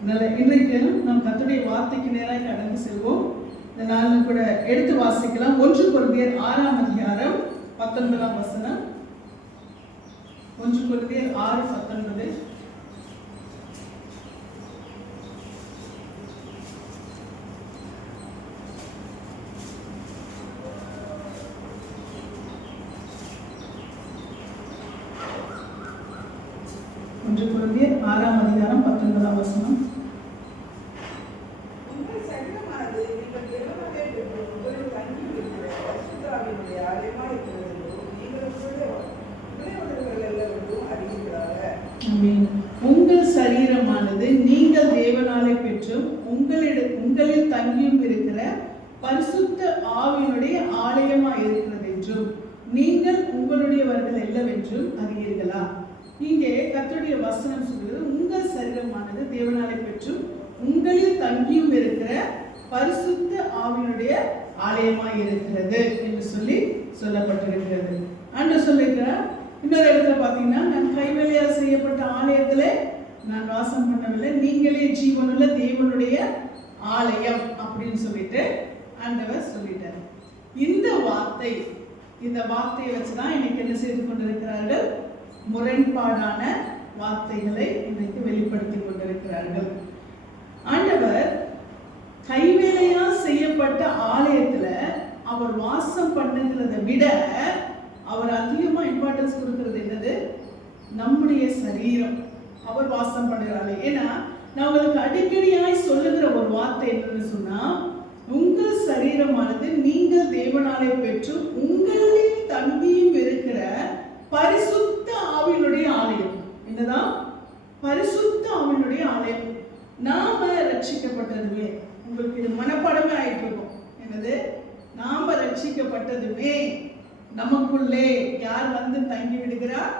இன்றைக்கு நாம் கர்த்தருடைய வார்த்தைக்கு நேராக கடந்து செல்வோம். இந்த நாளில் கூட எடுத்து வாசிக்கலாம். 1 கொரிந்தியர் 6ஆம் அதிகாரம் 19ஆம் வசனம். 1 கொரிந்தியர் 6:19. கொரிந்தியர் 6ஆம் அதிகாரம் 19ஆம் வசனம். உங்கள் சரீரமானது நீங்கள் தேவனாலே பெற்றும் உங்களில் தங்கியும் இருக்கிற பரிசுத்த ஆவியினுடைய ஆலயமாய் இருக்கிறது என்றும் நீங்கள் உங்களுடையவர்கள் அல்லவென்றும் அறியீர்களா? இங்கே கர்த்தருடைய வசனம் சொல்கிறது, உங்கள் சரீரமானது தேவனாலே பெற்றும் உங்களில் தங்கியும் இருக்கிற பரிசுத்த ஆவியினுடைய ஆலயமாய் இருக்கிறது என்று சொல்லப்பட்டிருக்கிறது. ஆண்டவர் சொல்லியிருக்கிறார். இன்னொரு இடத்துல பார்த்தீங்கன்னா, நான் கைவேலையால் செய்யப்பட்ட ஆலயத்துல நான் வாசம் பண்ணவில்லை, நீங்களே ஜீவனுள்ள தேவனுடைய ஆலயம் அப்படின்னு சொல்லிட்டு ஆண்டவர் சொல்லிட்டார். இந்த வார்த்தையை வச்சுதான் இன்னைக்கு என்ன செய்து கொண்டிருக்கிறார்கள்? முரண்பாடான வார்த்தைகளை இன்றைக்கு வெளிப்படுத்தி கொண்டிருக்கிறார்கள். ஆண்டவர் கைவேலையால் செய்யப்பட்ட ஆலயத்துல அவர் வாசம் பண்ணுகிறதை விட அவர் அதிகமா இம்பார்ட்டன்ஸ் கொடுக்கிறது என்னது? நம்முடைய சரீரம். அவர் வாசம் பண்ணுகிறாரு. ஏன்னா நான் உங்களுக்கு அடிக்கடியாய் சொல்லுகிற ஒரு வார்த்தை என்னன்னு சொன்னா, உங்கள் சரீரமானது நீங்கள் தேவனாலே பெற்று உங்களில் தங்கியும் இருக்கிற பரிசுத்த ஆவியினுடைய ஆலயம். என்னதான்? பரிசுத்த ஆவியினுடைய ஆலயம். நாம ரட்சிக்கப்பட்டதுமே, உங்களுக்கு இது மனப்பாடமே ஆயிட்டு இருக்கும். என்னது? நாம ரட்சிக்கப்பட்டதுமே நமக்குள்ளே யார் வந்து தங்கி விடுகிறார்?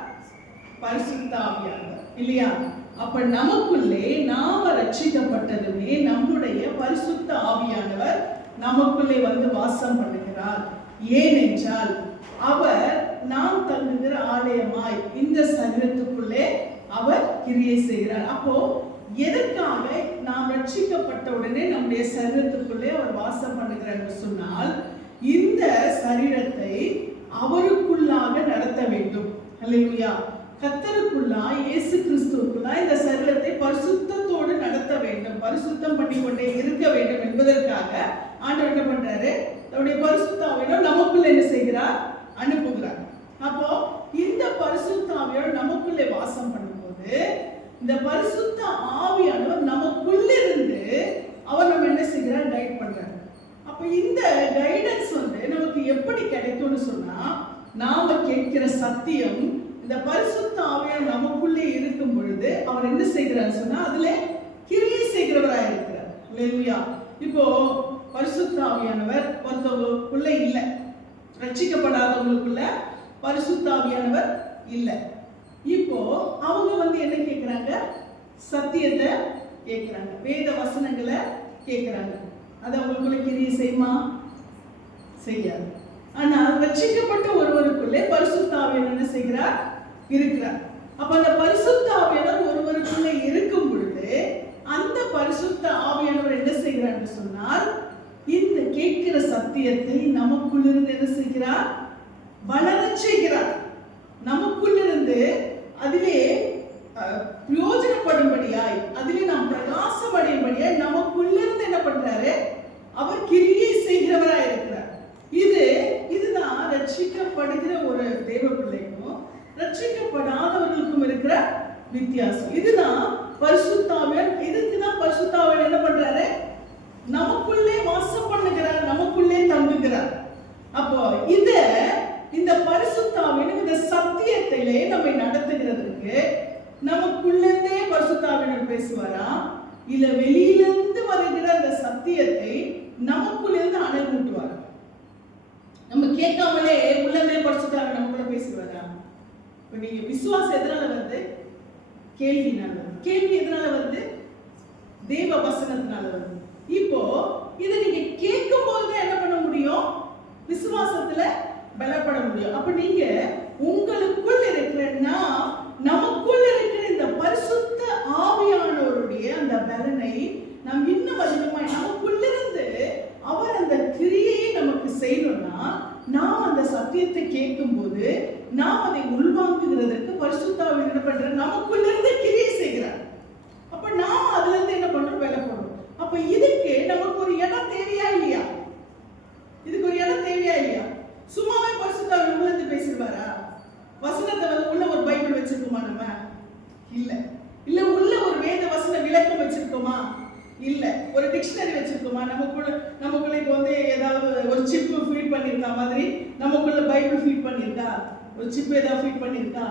பரிசுத்த ஆவியானவர், இல்லையா? அப்ப நமக்குள்ளே நாம ரட்சிக்கப்பட்டதுமே நம்முடைய பரிசுத்த ஆவியானவர் நமக்குள்ளே வந்து வாசம் பண்ணுகிறார். ஏனென்றால் அவர் நாம் தங்குகிற ஆலயமாய் இந்த சரீரத்துக்குள்ளே அவர் கிரியை செய்கிறார். அப்போ எதற்காக நாம் ரட்சிக்கப்பட்ட உடனே நம்முடைய சரீரத்துக்குள்ளே அவர் வாசம் பண்ணுகிறார் என்று சொன்னால், இந்த சரீரத்தை அவருக்குள்ளாக நடத்த வேண்டும். அல்லேலூயா. கர்த்தருக்குள்ளாய், இயேசு கிறிஸ்துவுக்குள்ளாய் இந்த சரீரத்தை பரிசுத்தத்தோடு நடத்த வேண்டும், பரிசுத்தம் பண்ணிக்கொண்டே இருக்க வேண்டும் என்பதற்காக ஆண்டவர் என்ன பண்றாரு? அவருடைய பரிசுத்த ஆவியோடு நமக்குள்ள என்ன செய்கிறார்? அனுப்புகிறார். அப்போ இந்த பரிசுத்த ஆவியோடு நமக்குள்ளே வாசம் பண்ணும்போது இந்த பரிசுத்த ஆவியானவர் நமக்குள்ளிருந்து அவர் நம்ம என்ன செய்கிறார்? கைட் பண்றார். அப்ப இந்த கைடன்ஸ் வந்து நமக்கு எப்படி கிடைக்கும்னு சொன்னா, நாம கேட்கிற சத்தியம் இந்த பரிசுத்த ஆவியானவர் நமக்குள்ளே இருக்கும் பொழுது அவர் என்ன செய்கிறார் சொன்னா, அதுல கிரியை செய்கிறவராக இருக்கிறார். அல்லேலூயா. இப்போ பரிசுத்த ஆவியானவர் ஒருத்தவங்களுக்குள்ள இல்லை, ரட்சிக்கப்படாதவங்களுக்குள்ள பரிசுத்த ஆவியானவர் இல்லை. இப்போ அவங்க வந்து என்ன கேட்கிறாங்க? சத்தியத்தை கேட்கிறாங்க, வேத வசனங்களை கேட்கிறாங்க. அது அவங்களுக்குள்ள கிரியை செய்யுமா? செய்யாது. ஆனால் ரட்சிக்கப்பட்ட ஒருவருக்குள்ளே பரிசுத்த ஆவியானவர் என்ன செய்கிறார்? இருக்கிறார். அப்ப அந்த பரிசுத்த ஆவியானவர் ஒருவருக்குள்ளே இருக்கும் பொழுது அந்த பரிசுத்த ஆவியானவர் என்ன செய்கிறார் சொன்னால், இந்த கேட்கிற சத்தியத்தை நமக்குள்ளிருந்து என்ன செய்கிறார்? வளரச் செய்கிறார். நமக்குள்ளிருந்து அதிலே பிரயோஜனப்படும்படியாய், அதிலே நாம் பிரகாசம் அடையும்படியாய் நமக்குள்ளிருந்து என்ன பண்றாரு? அவர் கிரியை செய்கிறவராய் இருக்கிறார். இதுதான் ரட்சிக்கப்படுகிற ஒரு தேவ பிள்ளைக்கும் ரட்சிக்கப்படாதவர்களுக்கும் இருக்கிற வித்தியாசம். இதுதான் பரிசுத்த ஆவியானவர். இதுக்குதான் பரிசுத்த ஆவியானவர் என்ன பண்றாரு? நமக்குள்ளே வாசம் பண்ணுகிறார், நமக்குள்ளே தங்குகிறார். அப்போ இந்த பரிசுத்த ஆவியானவர் இந்த சத்தியத்திலே நம்மை நடத்துகிறதுக்கு நமக்குள்ளே பரிசுத்த ஆவியானவர் பேசுவாரா, இல்ல வெளியிலிருந்து வருகிற அந்த சத்தியத்தை நமக்குள்ளிருந்து அனல் மூட்டுவார்? நம்ம கேட்காமலே உள்ளே பரிசுத்த ஆவியானவர் நமக்குள்ள பேசுவாரா? இப்ப நீங்க விசுவாசம் எதனால வருது? கேள்வினால வருது. கேள்வி எதனால வருது? தேவ வசனத்தினால வருது. இப்போ இதை நீங்க கேட்கும் போது என்ன பண்ண முடியும்? விசுவாசத்துல பலப்பட முடியும். அப்ப நீங்க உங்களுக்குள் இருக்கிற நமக்குள் இருக்கிற இந்த பரிசுத்த ஆவியானவருடைய அந்த பலனை இல்ல. ஒரு டிக்ஷனரி வச்சிருக்கோமா? நமக்குள்ள இப்போ வந்து ஏதாவது ஒரு சிப் ஃபீட் பண்ணிருக்கா மாதிரி நமக்குள்ள பைபிள் ஃபீட் பண்ணிருக்கா? ஒரு சிப் ஏதாவது ஃபீட் பண்ணிருக்கா?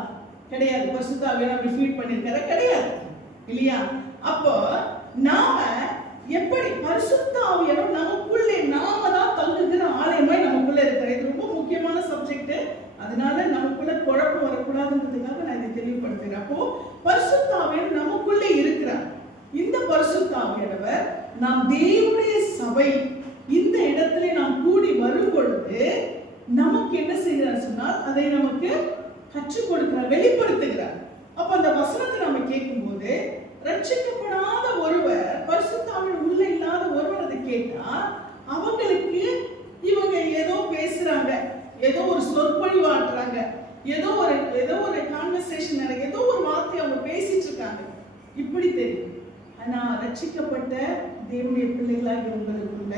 கிடையாது. பரிசுத்த ஆவியானவர் அப்படி ஃபீட் பண்ணிருக்காரா? கிடையாது. இல்லையா? அப்போ நாம எப்படி பரிசுத்த ஆவியானவர் நமக்குள்ளே நாம தான் தங்குகிற ஆலயமாய் நமக்குள்ள இருக்கிற. இது ரொம்ப முக்கியமான சப்ஜெக்ட். அதனால நமக்குள்ள குழப்பம் வரக்கூடாதுன்றதுக்காக நான் இதை தெளிவுபடுத்துகிறேன். அப்போ பரிசுத்த ஆவியானவர் நமக்குள்ளே இருக்கிறார். இந்த பரிசுத்த ஆவியானவர் நாம் தேவனுடைய சபை இந்த இடத்திலே நாம் கூடி வரும் பொழுது நமக்கு என்ன செய்கிறார் சொன்னால் அதை நமக்கு கற்றுக் கொடுக்கிறார், வெளிப்படுத்துகிறார். அப்ப அந்த வசனத்தை நம்ம கேட்கும்போது ரட்சிக்கப்படாத ஒருவர் பரிசுத்த ஆவியானவர் உள்ள இல்லாத ஒருவர் அதை கேட்டா அவங்களுக்கு இவங்க ஏதோ பேசுறாங்க, ஏதோ ஒரு சொற்பொழிவாட்டுறாங்க, ஏதோ ஒரு கான்வர்சேஷன் நடக்குது, ஏதோ ஒரு வார்த்தை அவங்க பேசிட்டு இருக்காங்க, இப்படி தெரியும். ஆனா ரட்சிக்கப்பட்ட தேவனுடைய பிள்ளைகளாகிய உங்களுக்குள்ள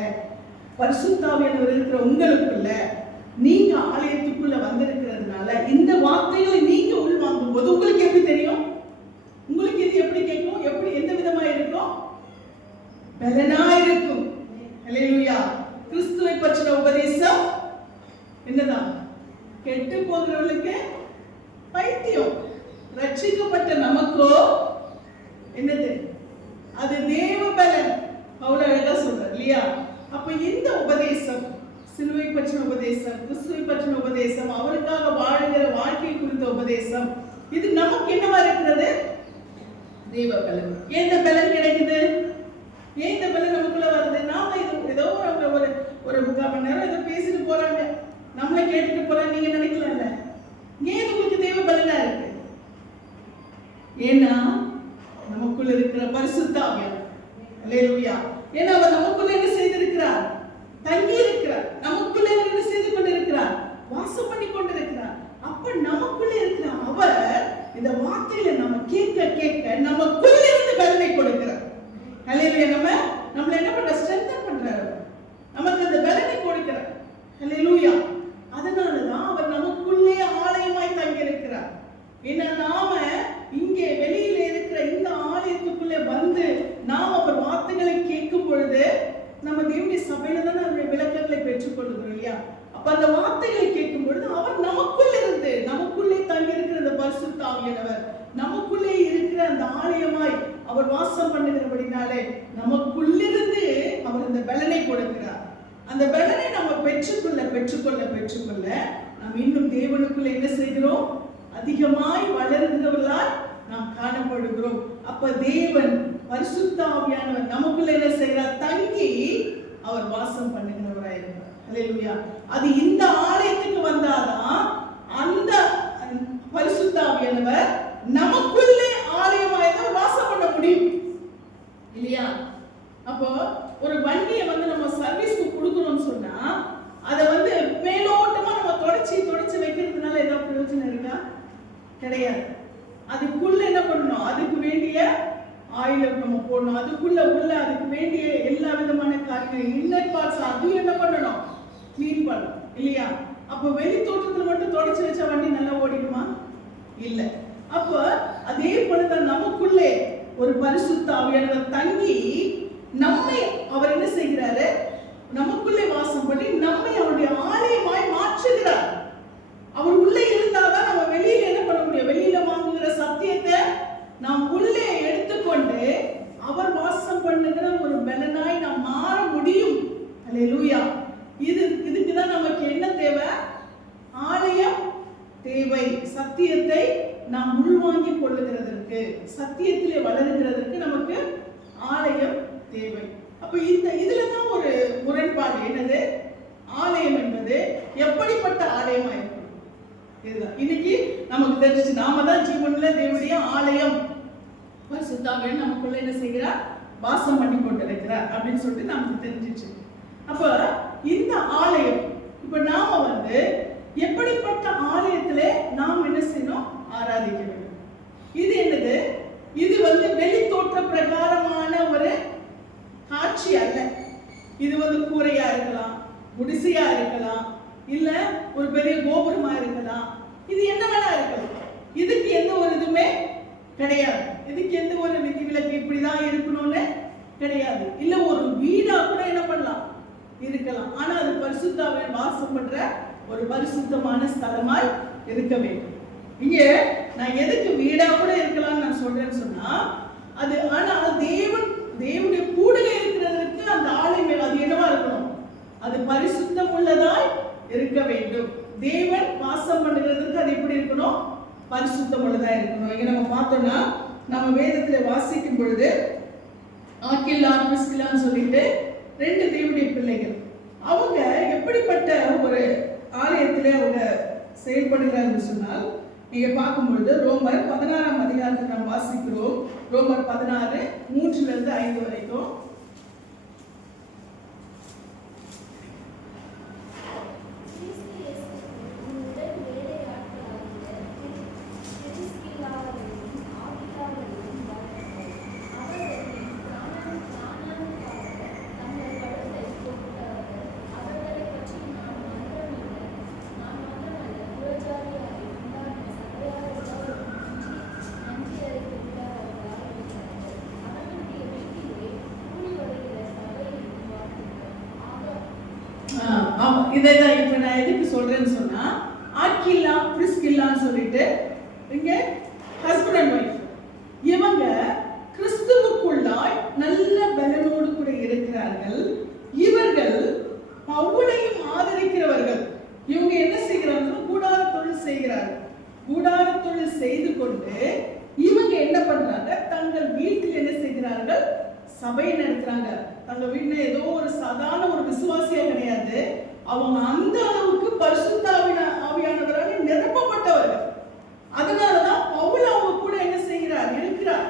பரிசுத்த ஆவியானவர் இருக்கிற உங்களுக்குள்ள நீங்க ஆலயத்துக்குள்ள வந்திருக்கிறதுனால இந்த வார்த்தைகளை நீங்க உள்வாங்கும் போது உங்களுக்கு எப்படி தெரியும்? உங்களுக்கு இது எப்படி கேட்கும்? எப்படி எந்த விதமா இருக்கும்? பலனா இருக்கும். ஹல்லேலூயா. கிறிஸ்துவை பற்றின உபதேசம் என்னதான்? கெட்டு போகிறவர்களுக்கு பைத்தியம், ரட்சிக்கப்பட்ட நமக்கோ என்னது? அது தேவ பலன். அவ்வளவு அழகா சொல்றார் இல்லையா? அப்ப இந்த உபதேசம், சிலுவை பற்றின உபதேசம், கிறிஸ்துவை பற்றின உபதேசம், அவருக்காக வாழுகிற வாழ்க்கை குறித்த உபதேசம், இது நமக்கு என்னவா இருக்கிறது? தேவ பலன். ஏன் இந்த பலன் கிடைக்குது? ஏன் இந்த பலன் நமக்குள்ள வருது? நாம இது ஏதோ ஒரு 3/4 மணி நேரம் ஏதோ பேசிட்டு போறாங்க, நம்மளை கேட்டுட்டு போறாங்க, நீங்க நினைக்கலாம்ல ஏன் உங்களுக்கு தேவ பலனா இருக்கு? ஏன்னா நமக்குள்ள இருக்கிற பரிசுத்த ஆவியானவர். அல்லேலூயா. ஏன்னா அவர் நமக்குள்ள என்ன செய்திருக்கிறார்? தங்கி இருக்கிறார். நமக்குள்ள என்ன செய்து கொண்டிருக்கிறார்? வாசம் பண்ணி கொண்டிருக்கிறார். அப்ப நமக்குள்ள இருக்கிற அவர் இந்த வார்த்தையில நம்ம கேட்க கேட்க நமக்குள்ள இருந்து பலனை கொடுக்கிறார். அல்லேலூயா. நம்மள என்ன பண்ற? ஸ்ட்ரெங்தன் பண்றார். நமக்கு அந்த பலனை கொடுக்கிறார். அல்லேலூயா. அதனாலதான் அவர் நமக்குள்ளே ஆலயமாய் தங்கி இருக்கிறார். ஏன்னா நாம இங்கே வெளியில இருக்கிற இந்த ஆலயத்துக்குள்ளே வந்து நாம் அவர் வார்த்தைகளை கேட்கும் பொழுது நம்ம தேவனுடைய சபையில தான் நம்முடைய விளக்கங்களை பெற்றுக் கொள்கிறோம் இல்லையா? அப்ப அந்த வார்த்தைகளை கேட்கும் பொழுது அவர் நமக்குள்ள இருந்து நமக்குள்ளே தங்கி இருக்கிற அந்த பரிசுத்த ஆவியானவர் நமக்குள்ளே இருக்கிற அந்த ஆலயமாய் அவர் வாசம் பண்ணுகிறபடினாலே நமக்குள்ளிருந்து அவர் இந்த பலனை கொடுக்கிறார். அந்த பலனை நம்ம பெற்றுக்கொள்ள நாம் இன்னும் தேவனுக்குள்ள என்ன செய்கிறோம்? அதிகமாய் வளர்கிறவர்களாய் நாம் காணப்படுகிறோம். அப்ப தேவன் பரிசுத்த ஆவியானவர் நமக்குள்ள என்ன செய்கிறார்? தங்கி அவர் வாசம் பண்ணுகிறவராய் இருக்கிறார். அல்லேலூயா. அது இந்த ஆலயத்துக்கு வந்தாதான் அந்த பரிசுத்த ஆவியானவர் நமக்குள்ளே ஆலயமாய் தான் வாசம் பண்ண முடியும் இல்லையா? அப்போ ஒரு வண்டியை வந்து நம்ம சர்வீஸ்க்கு கொடுக்கணும்னு சொன்னா அதை வந்து மேலோட்டமா நம்ம தொடச்சி வைக்கிறதுனால ஏதாவது பிரயோஜனம் இருக்கா? கிடையாது. அதுக்குள்ள என்ன பண்ணணும்? அதுக்கு வேண்டிய ஆயில நம்ம போடணும். அதுக்குள்ள அதுக்கு வேண்டிய எல்லா விதமான காரியங்கள் இன்னர் பார்ட்ஸ் அது என்ன பண்ணணும்? க்ளீன் பண்ணணும் இல்லையா? அப்போ வெளி தோற்றத்துல மட்டும் தொடச்சி வச்சா வண்டி நல்லா ஓடிடுமா? இல்ல. அப்ப அதே போலதான் நமக்குள்ளே ஒரு பரிசுத்த ஆவியானவர் தங்கி நம்மை அவர் என்ன செய்கிறாரு? நமக்குள்ளே வாசம் பண்ணி நம்மை அவருடைய ஆலயமாய் மாற்றுகிறார். அவர் உள்ளே இருந்தாதான் நம்ம வெளியில என்ன பண்ண முடியும்? வெளியில வாங்குகிற சத்தியத்தை நாம் உள்ளே எடுத்துக்கொண்டு அவர் வாசம் பண்ணுகிற ஒரு பலனாய் நாம் மாற முடியும். அல்லேலூயா. இதுக்குதான் நமக்கு என்ன தேவை? ஆலயம் தேவை. சத்தியத்தை நாம் உள்வாங்கிக் கொள்ளுகிறதற்கு, சத்தியத்திலே வளருகிறதற்கு நமக்கு ஆலயம் தேவை. அப்ப இதுலதான் ஒரு முரண்பாடு. என்னது? ஆலயம் என்பது எப்படிப்பட்ட ஆலயமா இருக்கும்? இதுதான் இன்னைக்கு நமக்கு தெரிஞ்சு. நாம தான் ஜீவனுள்ள தேவனுடைய ஆலயம். பரிசுத்த ஆவியானவர் நமக்குள்ள என்ன செய்கிறார்? வாசம் பண்ணி கொண்டிருக்கிறார் அப்படின்னு சொல்லிட்டு நமக்கு தெரிஞ்சிச்சு. அப்ப இந்த ஆலயம் இப்ப நாம வந்து எப்படிப்பட்ட ஆலயத்திலே நாம் என்ன செய்யணும்? ஆராதிக்க வேண்டும். இது என்னது? இது வந்து வெளி தோற்ற பிரகாரமான ஒரு காட்சி அல்ல. இது வந்து கூரையா இருக்கலாம், குடிசையா இருக்கலாம், இல்ல ஒரு பெரிய கோபுரமா இருக்கலாம். இது என்ன வேணா இருக்கலாம். இதுக்கு எந்த ஒரு இதுவுமே கிடையாது. இதுக்கு எந்த ஒரு விதிவிலக்கு இப்படிதான் இருக்கணும்னு கிடையாது. இல்ல ஒரு வீடா கூட என்ன பண்ணலாம், இருக்கலாம். ஆனா அது பரிசுத்தாவின் வாசம் பண்ற ஒரு பரிசுத்தமான ஸ்தலமாய் இருக்க வேண்டும். இங்க நான் எதுக்கு வீடா கூட இருக்கலாம்னு நான் சொல்றேன்னு சொன்னா, அது ஆனால் தேவனுடைய கூடவே இருக்கிறதற்கு அந்த ஆலயம் அது என்னவா இருக்கணும், அது பரிசுத்தம் உள்ளதாய் இருக்க வேண்டும். தேவன் வாசம் பண்ணுகிறதுக்கு அது எப்படி இருக்கணும், பரிசுத்தம் உள்ளதா இருக்கணும். இங்க நம்ம பார்த்தோம்னா, நம்ம வேதத்துல வாசிக்கும் பொழுது ஆக்கில்லா பிரிஸ்கில்லான்னு சொல்லிட்டு 2 தேவனுடைய பிள்ளைகள், அவங்க எப்படிப்பட்ட ஒரு ஆலயத்திலே அவங்க செயல்படுகிறார்கள் சொன்னால், நீங்க பார்க்கும்பொழுது ரோமர் 16ஆம் அதிகாரத்தை நாம் வாசிக்கிறோம். ரோமர் 16 3 - 5 வரைக்கும். இதைதான் இப்ப நான் எதுக்கு சொல்றேன்னு சொன்னா, ஆக்கில்லா பிரிஸ்கில்லான்னு சொல்லிட்டு இங்க ஹஸ்பண்ட் அண்ட் ஒய்ஃப், இவங்க கிறிஸ்துவுக்குள்ளாய் நல்ல பலனோடு கூட இருக்கிறார்கள். இவர்கள் பவுலையும் ஆதரிக்கிறவர்கள். இவங்க என்ன செய்கிறார்கள், கூடார தொழில் செய்கிறார்கள். கூடார தொழில் செய்து கொண்டு இவங்க என்ன பண்றாங்க, தங்கள் வீட்டில் என்ன செய்கிறார்கள், சபை நடத்துறாங்க. தங்கள் வீட்டுல ஏதோ ஒரு சாதாரண ஒரு விசுவாசியா கிடையாது, அவங்க அந்த அளவுக்கு பரிசுத்த ஆவியானவரால் நிரப்பப்பட்டவர்கள். அதனாலதான் பவுல் அவங்க கூட என்ன செய்கிறார், இருக்கிறார்.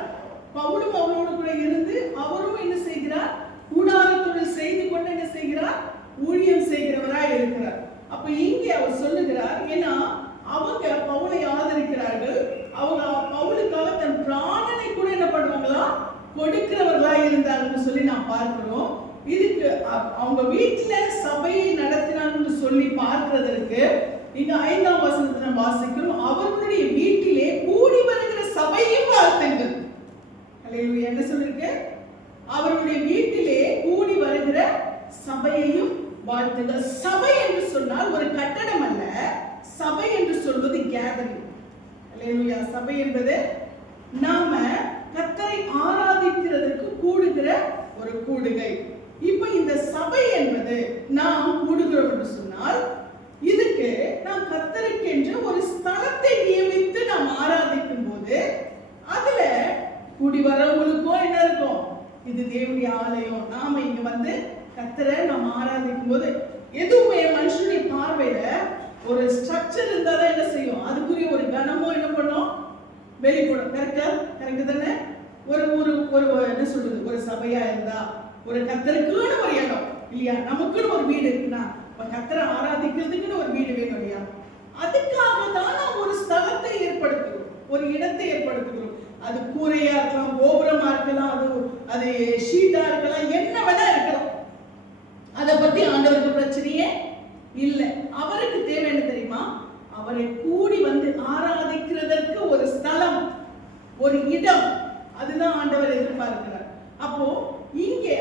பவுலும் அவரோடு கூட இருந்து அவரும் என்ன செய்கிறார், கூடாரத்துடன் செய்து கொண்டு என்ன செய்கிறார், ஊழியம் செய்கிறவராய் இருக்கிறார். அப்ப இங்கே அவர் சொல்லுகிறார், ஏன்னா அவங்க பவுலை ஆதரிக்கிறார்கள், அவங்க பவுலுக்காக தன் பிராணனை கூட என்ன பண்ணுவாங்களா, கொடுக்கிறவர்களா இருந்தாங்கன்னு சொல்லி நாம் பார்க்கிறோம். இதுக்கு அவங்க வீட்டுல சபையை நடத்தினாங்கன்னு சொல்லி பார்க்கிறதற்கு இங்க 5ஆம் வசனத்தை வாசிக்கிறோம். அவர்களுடைய வீட்டிலே கூடி வருகிற சபையும் வாழ்த்துங்கள். அல்லேலூயா. என்ன சொல்லிருக்கு, அவர்களுடைய வீட்டிலே கூடி வருகிற சபையையும் வாழ்த்துங்கள். சபை என்று சொன்னால் ஒரு கட்டடம் அல்ல, சபை என்று சொல்வது கேதரிங். அல்லேலூயா. சபை என்பது நாம கர்த்தரை ஆராதிக்கிறதற்கு கூடுகிற ஒரு கூடுகை. இப்ப இந்த சபை என்பது நாம் கூடுகிறோம் என்று சொன்னால், இதுக்கு நாம் கர்த்தருக்கென்று ஒரு ஸ்தலத்தை நியமித்து நாம் ஆராதிக்கும் போது அதுல கூடி வரவங்களுக்கும் என்ன இருக்கும், இது தேவனுடைய ஆலயம், நாம இங்க வந்து கர்த்தரை நாம் ஆராதிக்கும் போது எதுவுமே மனுஷனுடைய பார்வையில ஒரு ஸ்ட்ரக்சர் இருந்தாதான் என்ன செய்யும், அதுக்குரிய ஒரு கனமும் என்ன பண்ணும், வெளிப்படும். கரெக்ட் தானே? ஒரு என்ன சொல்றது, ஒரு சபையா இருந்தா ஒரு கர்த்தருக்குன்னு ஒரு இடம் இல்லையா, நமக்குன்னு ஒரு வீடு இருக்குன்னா கர்த்தரை ஆராதிக்கிறதுக்குன்னு ஒரு வீடு வேணும் இல்லையா, அதுக்காக தான் நாம் ஒரு ஸ்தலத்தை ஏற்படுத்துகிறோம், ஒரு இடத்தை ஏற்படுத்துகிறோம். அது கூரையா இருக்கலாம், கோபுரமா இருக்கலாம், அது ஷீட்டா இருக்கலாம், என்ன வேணா இருக்கலாம். அதை பத்தி ஆண்டவருக்கு பிரச்சனையே இல்லை. அவருக்கு தேவை என்ன தெரியுமா, அவரை கூடி வந்து ஆராதிக்கிறதற்கு ஒரு ஸ்தலம், ஒரு இடம், அதுதான் ஆண்டவர் எதிர்பார்க்கிறார். அப்போ இங்கே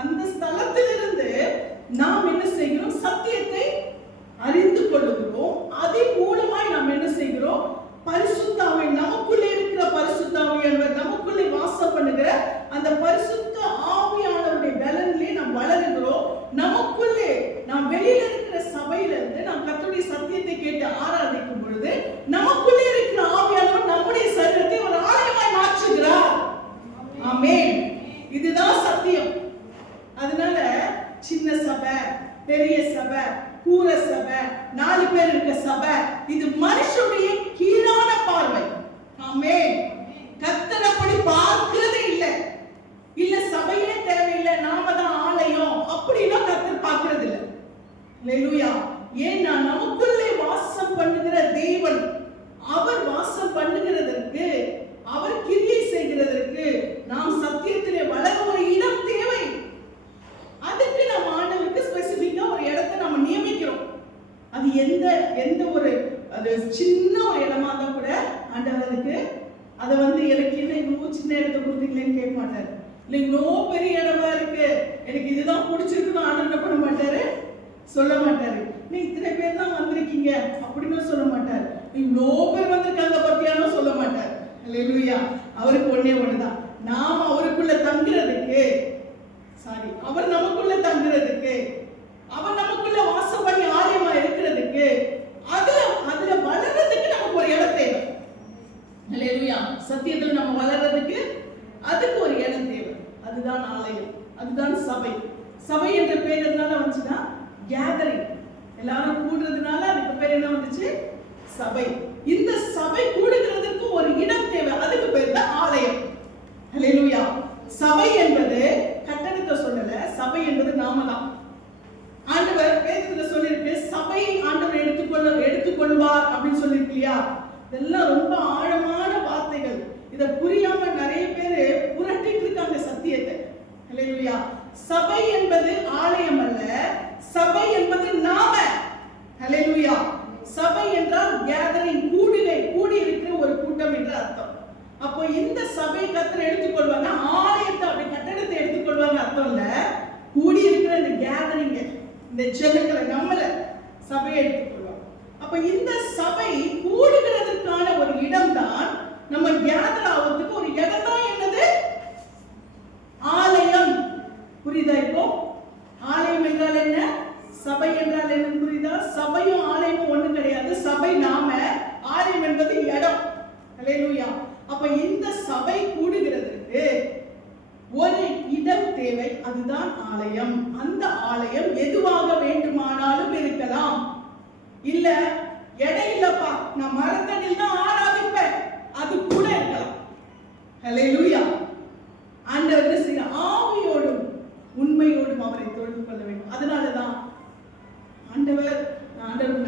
அந்த ஸ்தலத்திலிருந்து நாம் என்ன செய்கிறோம், சத்தியத்தை அறிந்து கொள்ளுகிறோம். அதன் மூலமாய் நாம் என்ன செய்கிறோம், பரிசுத்த ஆவி, நமக்குள்ளே இருக்கிற பரிசுத்த ஆவியானவர், நமக்குள்ளே வாசம் பண்ணுகிற அந்த பரிசுத்த ஆவியானவருடைய பலனிலே நாம் வளருகிறோம். நமக்குள்ளே நாம் வெளியில இருக்கிற சபையில இருந்து நாம் கர்த்தருடைய சத்தியத்தை கேட்டு ஆராதிக்கும் பொழுது நமக்குள்ளே இருக்கிற ஆவியானவர் நம்முடைய சரீரத்தை ஒரு ஆலயமாய் மாற்றுகிறார். ஆமென். இதுதான் சத்தியம். அதனால சின்ன சபை, பெரிய சபை, கூர சபை, 4 பேர் இருக்க சபை, இது மனுஷனுடைய கீழான பார்வை. ஆமென். கர்த்தர் அப்படி பார்க்கிறதே இல்லை. இல்ல சபையே தேவையில்லை, நாம தான் ஆலயம் அப்படின்னா கர்த்தர் பார்க்கிறது இல்லை. அல்லேலூயா. ஏன்னா நமக்குள்ளே வாசம் பண்ணுகிற தேவன், அவர் வாசம் பண்ணுகிறதற்கு, அவர் கிரியை செய்கிறதற்கு நாம் சத்தியத்திலே வளர ஒரு இடம் தேவை. அதுக்கு நம்ம ஆண்டவருக்கு ஸ்பெசிபிக்கா ஒரு இடத்தை நம்ம நியமிக்கிறோம். அது எந்த ஒரு அது சின்ன ஒரு இடமா தான் கூட ஆண்டவருக்கு அதை வந்து எனக்கு என்ன இன்னும் சின்ன இடத்தை கொடுத்தீங்களேன்னு கேட்க மாட்டார். இல்லைங்களோ, பெரிய இடமா இருக்கு, எனக்கு இதுதான் பிடிச்சிருக்குன்னு ஆண்டவர் என்ன பண்ண மாட்டாரு, சொல்ல மாட்டாரு. நீ இத்தனை பேர் தான் வந்திருக்கீங்க அப்படின்னு சொல்ல மாட்டார். இவ்வளோ பேர் வந்திருக்காங்க பத்தியானோ சொல்ல மாட்டார். அல்லேலூயா. அவருக்கு ஒண்ணே ஒண்ணுதான், நாம் அவருக்குள்ள தங்குறதுக்கு, அவர் நமக்குள்ள தங்குறதுக்கு, அவர் நமக்குள்ள வாசம் பண்ணி ஆலயமா இருக்கிறதுக்கு, அதுல வளர்றதுக்கு நமக்கு ஒரு இடம் தேவை. அல்லேலூயா. சத்தியத்துல நம்ம வளர்றதுக்கு அதுக்கு ஒரு இடம் தேவை. அதுதான் ஆலயம், அதுதான் சபை. சபை என்ற பேர் எதனால வந்துச்சுன்னா கேதரிங், எல்லாரும் கூடுறதுனால அதுக்கு பேர் என்ன வந்துச்சு, சபை. இந்த சபை கூடுகிறதுக்கு ஒரு இடம் தேவை, அதுக்கு பேர் தான் ஆலயம். அல்லேலூயா. சபை என்பது கட்டடத்தை சொல்லல, சபை என்பது நாம தான். ஆண்டவர் வேதத்துல சொல்லிருக்கு, சபை ஆண்டவர் எடுத்துக்கொள்வார் அப்படின்னு சொல்லிருக்கு இல்லையா. இதெல்லாம் ரொம்ப ஆழமான வார்த்தைகள். இத புரியாம நிறைய பேரு புரட்டிட்டு இருக்காங்க சத்தியத்தை. அல்லேலூயா. சபை என்பது ஆலயம் அல்ல, சபை என்பது நாம. அல்லேலூயா. சபை என்றால் கேதரிங், கூடுகை, கூடி இருக்கிற ஒரு கூட்டம் என்று அர்த்தம். அப்போ இந்த சபை கர்த்தர் எடுத்துக்கொள்வாங்க, ஆலயத்தை அப்படி கட்டடத்தை எடுத்துக்கொள்வாங்க அர்த்தம் இல்ல. கூடி இருக்கிற இந்த கேதரிங், இந்த ஜனங்களை, நம்மள சபையை எடுத்துக்கொள்வாங்க. அப்ப இந்த சபை கூடுகிறதுக்கான ஒரு இடம் தான், நம்ம கேதர் ஆகிறதுக்கு ஒரு இடம் தான் என்னது, ஆலயம். புரியுதா? இப்போ ஆலயம் என்றால் என்ன, சபை என்றால் என்ன புரியுதா? சபையும் ஆலயமும் ஒண்ணு கிடையாது. சபை நாம, ஆலயம் என்பது இடம். அல்லேலூயா. அப்ப இந்த சபை கூடுகிறதுக்கு ஒரு இடம் தேவை, அதுதான் ஆலயம். அந்த ஆலயம் எதுவாக வேண்டுமானாலும் இருக்கலாம். இல்ல இடம் இல்லப்பா, நான் மரத்தடியில் தான் ஆராதிப்பேன், அது கூட இருக்கலாம். அல்லேலூயா. ஆண்டவர் என்ன செய்ய, ஆவியோடும் உண்மையோடும் அவரை தொழுது கொள்ள வேண்டும். அதனாலதான் ஆண்டவர்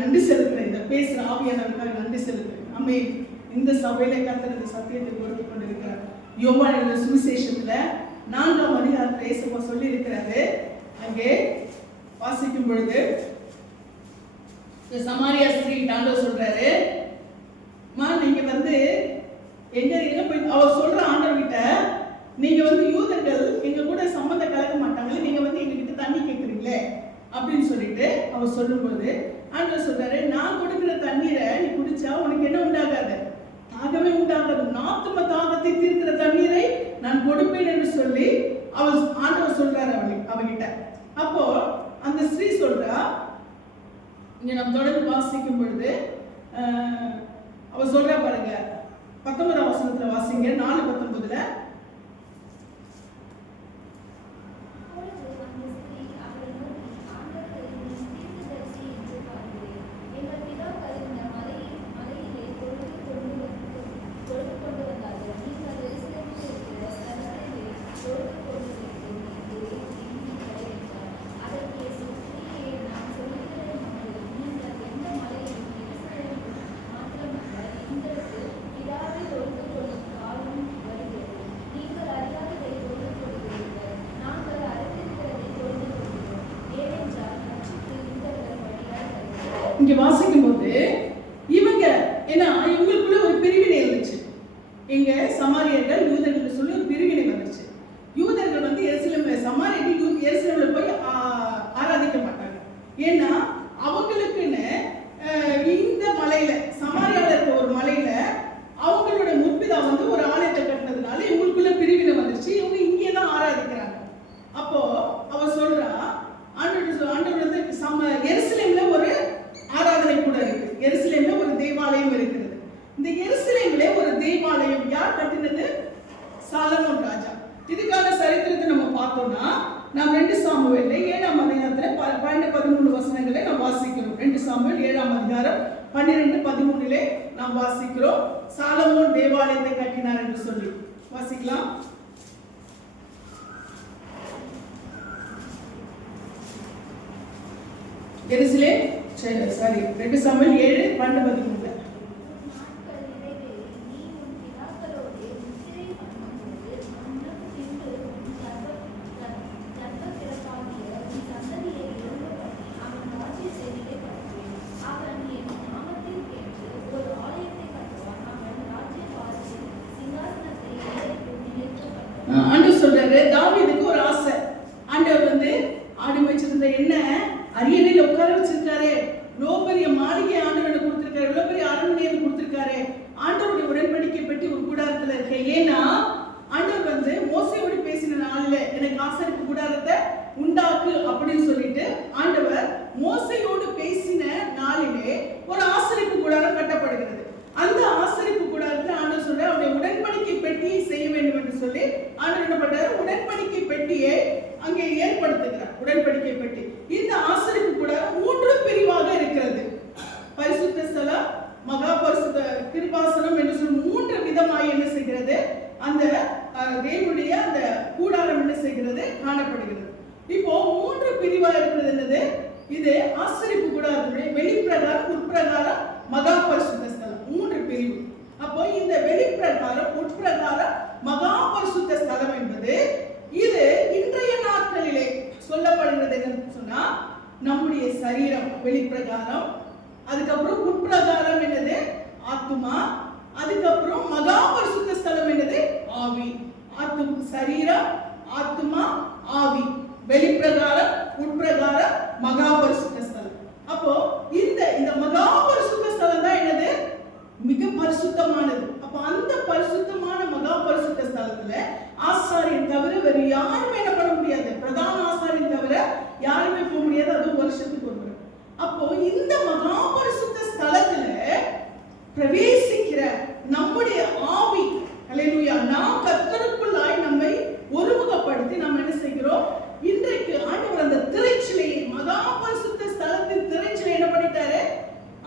நன்றி செலுத்துறேன், இந்த பேசுற ஆவியானவருக்காக நன்றி செலுத்துறேன். ஆமென். இந்த சபையில கர்த்தர் சத்தியத்தை கொடுத்து கொண்டிருக்கிறார். யோவான் எழுதின சுவிசேஷத்துல 4ஆம் அதிகாரத்துல இயேசுவா சொல்லி இருக்கிறாரு. அங்கே வாசிக்கும் பொழுது சமாரியா ஸ்திரீ ஆண்டவர் சொல்றாரு, நீங்க எங்க போய், அவர் சொல்ற ஆண்டவர் கிட்ட, நீங்க யூதர்கள் எங்க கூட சம்பந்தம் கலக்க மாட்டாங்களே, நீங்க எங்க கிட்ட தண்ணி கேட்குறீங்களே அப்படின்னு சொல்லிட்டு அவர் சொல்லும் பொழுது ஆண்டவர் சொல்றாரு, நான் கொடுக்கிற தண்ணீரை நீ குடிச்சா உனக்கு என்ன உண்டாகாது, தாகமே உண்டாகாது, நாத்தும தாகத்தை தீர்க்கிற தண்ணீரை நான் கொடுப்பேன் என்று சொல்லி ஆண்டவர் சொல்றாரு அவகிட்ட. அப்போ அந்த ஸ்ரீ சொல்றா, இங்க நம்ம தொடர்ந்து வாசிக்கும் பொழுது அவர் சொல்றா பாருங்க, 19ஆம் வசனத்துல வாசிங்க, 4:19. இங்க வாசிக்கும் போது இவங்க ஏன்னா இவங்களுக்குள்ள ஒரு பிரிவினை இருந்துச்சு. எங்க சமாரியர்கள் யூதர்கள் சொல்லி ஒரு பிரிவினை வந்துச்சு. யூதர்கள் எருசலேம்ல, சமாரியர்கள் எருசலேம்ல போய் ஆராதிக்க மாட்டாங்க. ஏன்னா அவங்களுக்குன்னு இந்த மலையில, சமாரியால இருக்க ஒரு மலையில அவங்களோட முற்பிதா ஒரு ஆலயத்தை கட்டினதுனால இவங்களுக்குள்ள பிரிவினை வந்துச்சு. இவங்க இங்கே தான் ஆராதிக்கிறாங்க. அப்போ அவ சொல்றா, ஆண்டவர் எருசலேம்ல ஒரு ஆராதனை கூட இருக்கு, எருசலேம்ல ஒரு தேவாலயம் இருக்கிறது. இந்த எருசலேம்ல ஒரு தேவாலயம் யார் கட்டினது? சாலமோன் ராஜா. இதுக்கான சரித்திரத்தை நம்ம பார்த்தோம்னா, நாம் 2 சாமுவேல் 7ஆம் அதிகாரத்துல 12-13 வசனங்களை நாம் வாசிக்கிறோம். 2 சாமுவேல் 7ஆம் அதிகாரம் 12-13 நாம் வாசிக்கிறோம். சாலமோன் தேவாலயத்தை கட்டினார் என்று சொல்லி வாசிக்கலாம். எருசலேம், 2 சாமுவேல் 7:12-13. ஆண்டவர் சொல்றாரு, செய்யறாரு? தாவீதுக்கு ஒரு ஆசை. ஆண்டவர் வந்து ஆடி வச்சிருந்த என்ன அரியணையில உட்கார வச்சிருக்காரு, இவ்வளோ பெரிய மாளிகை ஆண்டவனை கொடுத்திருக்காரு, இவ்வளோ பெரிய அரண்மனையை கொடுத்திருக்காரு. ஆண்டவருடைய உடன்படிக்கை பெட்டி ஒரு கூடாரத்துல இருக்கு. ஏன்னா ஆண்டவர் வந்து மோசையோடு பேசின நாளில் எனக்கு ஆசரிப்பு கூடாரத்தை உண்டாக்கு அப்படின்னு சொல்லிட்டு ஆண்டவர் மோசையோடு பேசின நாளிலே ஒரு ஆசரிப்பு கூடாரம் கட்டப்படுகிறது. அந்த ஆசரிப்பு கூடாரத்தில் ஆண்டவர் சொல்ற அவருடைய உடன்படிக்கை பெட்டியை செய்ய வேண்டும் என்று சொல்லி ஆண்டவர் என்ன பண்றாரு? உடன்படிக்கை பெட்டியை அங்கே ஏற்படுத்துகிறார். உடன்படிக்கை பெட்டி இந்த ஆசரிப்பு கூடாரம் 3 பிரிவாக இருக்கிறது. பரிசுத்த ஸ்தலம், மகா பரிசுத்த கிருபாசனம் என்று சொல்லி 3 விதமாய் என்ன செய்கிறது? அந்த தேவனுடைய அந்த கூடாரம் என்ன செய்கிறது? காணப்படுகிறது. இப்போ 3 பிரிவா இருக்கிறது. என்னது இது? ஆசரிப்பு கூடாரத்துடைய வெளிப்பிரகாரம், உட்பிரகாரம், மகா பரிசுத்த ஸ்தலம் 3 பிரிவு. அப்போ இந்த வெளிப்பிரகாரம், உட்பிரகாரம், மகா பரிசுத்த ஸ்தலம் என்பது இது இன்றைய நாட்களிலே சொல்லப்படுகிறது. என்னன்னு சொன்னா நம்முடைய சரீரம் வெளிப்பிரகாரம், அதுக்கப்புறம் உட்பிரகாரம் என்னது? ஆத்துமா, அதுக்கப்புறம் மகா பரிசுத்த ஸ்தலம் என்னது? ஆவி. சரீரம், ஆத்துமா, ஆவி, வெளிப்பிரகாரம், உட்பிரகாரம், மகா பரிசுத்த ஸ்தலம். அப்போ இந்த மகா பரிசுத்த ஸ்தலம் தான் என்னது? மிக பரிசுத்தமானது. அப்ப அந்த பரிசுத்தமான மகா பரிசுத்த ஸ்தலத்துல ஆசாரியன் தவிர வேறு யாருமே என்ன பண்ண முடியாது. பிரதான ஆசாரியன் தவிர யாருமே போக முடியாது. அது வருஷத்துக்கு ஒரு முறை. அப்போ இந்த மகா பரிசுத்த ஸ்தலத்துல பிரவேசிக்கிற நம்முடைய ஆவி, ஹல்லேலூயா, நாம் கர்த்தருக்குள்ளாய் நம்மை ஒருமுகப்படுத்தி நாம் என்ன செய்கிறோம்? இன்றைக்கு ஆண்டவர் அந்த திரைச்சிலையை, மகா பரிசுத்த ஸ்தலத்தின் திரைச்சிலை என்ன பண்ணிட்டாரு?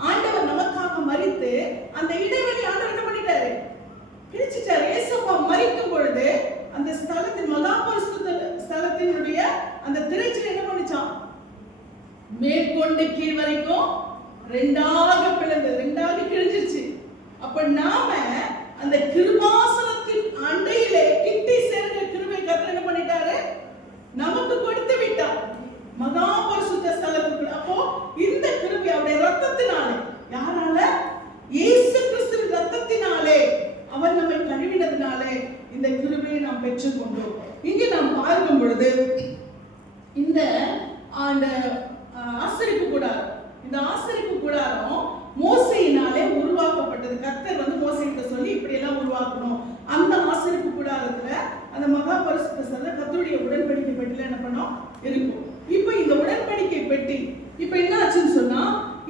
ஆண்டவர் நமக்காக மரித்து அந்த இடைவெளி ஆண்டவர் என்ன பண்ணிட்டாரு? பிரிச்சுட்டாரு. இயேசுப்பா மரிக்கும் பொழுது அந்த ஸ்தலத்தின், மகா பரிசுத்த ஸ்தலத்தினுடைய அந்த திரைச்சிலை என்ன பண்ணிச்சான்? மேற்கொண்டு கீழ் வரைக்கும் 2ஆக பிளந்து, 2ஆக கிழிஞ்சிருச்சு. அப்ப நாம அந்த கிருபாசனத்தின் அண்டையிலே கிட்டி சேர்ந்த கிருபை கர்த்தர் என்ன பண்ணிட்டாரு? நமக்கு கொடுத்து விட்டார். மகா பரிசுத்த ஸ்தலத்துக்குள்ள. அப்போ இந்த கிருபை அவருடைய ரத்தத்தினாலே, யாரால? இயேசு கிறிஸ்துவின் ரத்தத்தினாலே, அவர் நம்மை கழுவினதினாலே இந்த கிருபையை நாம் பெற்றுக்கொண்டோம். இங்கே நாம் பார்க்கும் பொழுது இந்த ஆசரிப்பு கூடாரம், இந்த ஆசரிப்பு கூடாரம் மோசையினாலே உருவாக்கப்பட்டது. கர்த்தர் வந்து மோசேகிட்ட சொல்லி இப்படி எல்லாம் உருவாக்கணும். அந்த ஆசரிப்பு கூடாரத்துல அந்த மகா பரிசுத்த ஸ்தலம் கர்த்தருடைய உடன்படிக்கை பெட்டில என்ன பண்ணோம்? இருக்கும். இப்போ இந்த உடன்படிக்கை பெட்டி இப்போ என்ன ஆச்சுன்னு சொன்னா,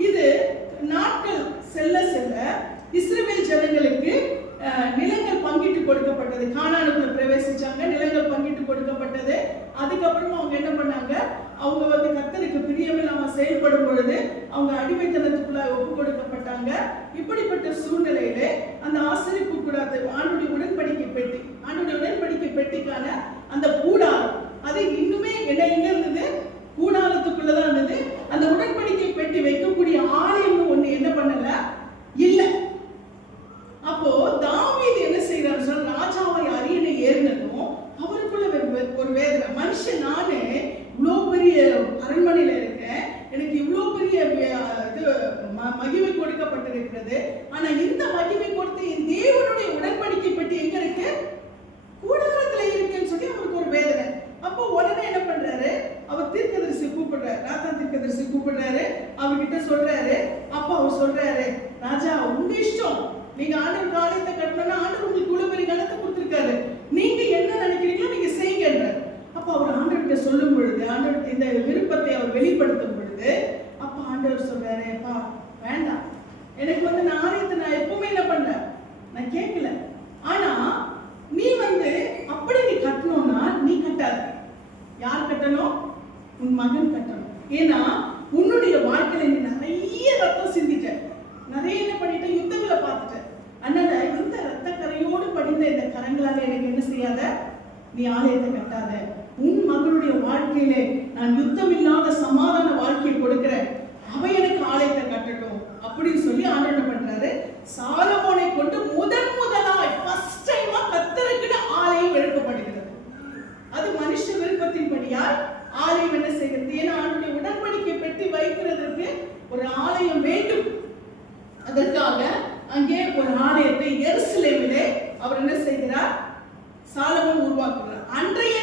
இது நாட்கள் செல்ல செல்ல இஸ்ரவேல் ஜனங்களுக்கு நிலங்கள் பங்கிட்டு கொடுக்கப்பட்டது. கானானுக்குள்ள பிரவேசிச்சாங்க, நிலங்கள் பங்கிட்டு கொடுக்கப்பட்டது. அதுக்கப்புறமா அவங்க என்ன பண்ணாங்க? அவங்க வந்து கர்த்தருக்கு பிரியமில்லாம செயல்படும் பொழுது அவங்க அடிமைத்தனத்துக்குள்ள ஒப்பு கொடுக்கப்பட்டாங்க. இப்படிப்பட்ட சூழ்நிலையில அந்த ஆசரிப்பு கூடாரத்தை, ஆண்டுடைய உடன்படிக்கை பெட்டி, ஆண்டுடைய உடன்படிக்கை பெட்டிக்கான அந்த கூடாரம், அது இன்னுமே எங்க இருந்தது? கூடாரத்துக்குள்ளதான் இருந்தது. அந்த உடன்படிக்கை பெட்டி வைக்கக்கூடிய ஆலயம் ஒண்ணு என்ன பண்ணல, இல்ல. அப்போ தாவீது என்ன செய்யறாரு சொன்னா, ராஜாவை அரியணை ஏறினதும் அவருக்குள்ள ஒரு வேதனை. மனுஷன், நானே இவ்வளோ பெரிய அரண்மனையில இருக்கேன், எனக்கு இவ்வளோ பெரிய மகிமை கொடுக்கப்பட்டிருக்கிறது. ஆனா இந்த மகிமை கொடுத்த என் தேவனுடைய உடன்படிக்கை பெட்டி எங்க இருக்கு? கூடாரத்துல இருக்குன்னு சொல்லி அவருக்கு ஒரு வேதனை. அப்போ உடனே என்ன பண்றாரு? அவர் தீர்க்கதரிசி கூப்பிடுறாரு, நாத்தான் தீர்க்கதரிசி கூப்பிடுறாரு. அவர்கிட்ட சொல்றாரு. அப்போ அவர் சொல்றாரு, ராஜா உங்க இஷ்டம், நீங்க ஆண்டவர் ஆலயத்தை கட்டணும்னா ஆண்டவர் உங்களுக்கு இவ்வளவு பெரிய கணத்தை கொடுத்திருக்காரு, நீங்க என்ன நினைக்கிறீங்களோ நீங்க செய்யுங்கன்றார். அப்போ அவர் ஆண்டவர்கிட்ட சொல்லும் பொழுது, ஆண்டவர் இந்த விருப்பத்தை அவர் வெளிப்படுத்தும் பொழுது, அப்ப ஆண்டவர் சொல்றாரு, அப்பா வேண்டாம், எனக்கு வந்து நான் ஆலயத்தை நான் எப்பவுமே என்ன பண்ணேன், நான் கேட்கல. ஆனா நீ வந்து அப்படி நீ கட்டணும்னா நீ கட்டாத. யார் கட்டணும்? உன் மகன் கட்டணும். ஏன்னா உன்னுடைய வாழ்க்கையில நீ நிறைய ரத்தம் சிந்திட்ட, நிறைய என்ன பண்ணிட்ட, யுத்தங்களை பார்த்துட்ட. அதனால இந்த ரத்த கரையோடு படிந்த இந்த கரங்களால எனக்கு என்ன செய்யாத, நீ ஆலயத்தை கட்டாத. உன் மகனுடைய வாழ்க்கையிலே நான் யுத்தம் இல்லாத சமாதான வாழ்க்கையை கொடுக்கிறேன், அவ எனக்கு ஆலயத்தை கட்டட்டும் அப்படின்னு சொல்லி ஆண்டவர் என்ன பண்றாரு, சாலமோனை கொண்டு முதலாய் ஃபர்ஸ்ட் டைமா கர்த்தருக்குன்னு ஆலயம் எழுப்பப்படுகிறது. அது மனுஷ விருப்பத்தின்படியால் ஆலயம் என்ன செய்கிறது? ஏன்னா ஆண்டவருடைய உடன்படிக்கை பெட்டி வைக்கிறதுக்கு ஒரு ஆலயம் வேண்டும். அதற்காக அங்கே ஒரு ஆலயத்தை எருசலேமிலே அவர் என்ன செய்கிறார்? சாலமோன் உருவாக்குகிறார். அன்றைய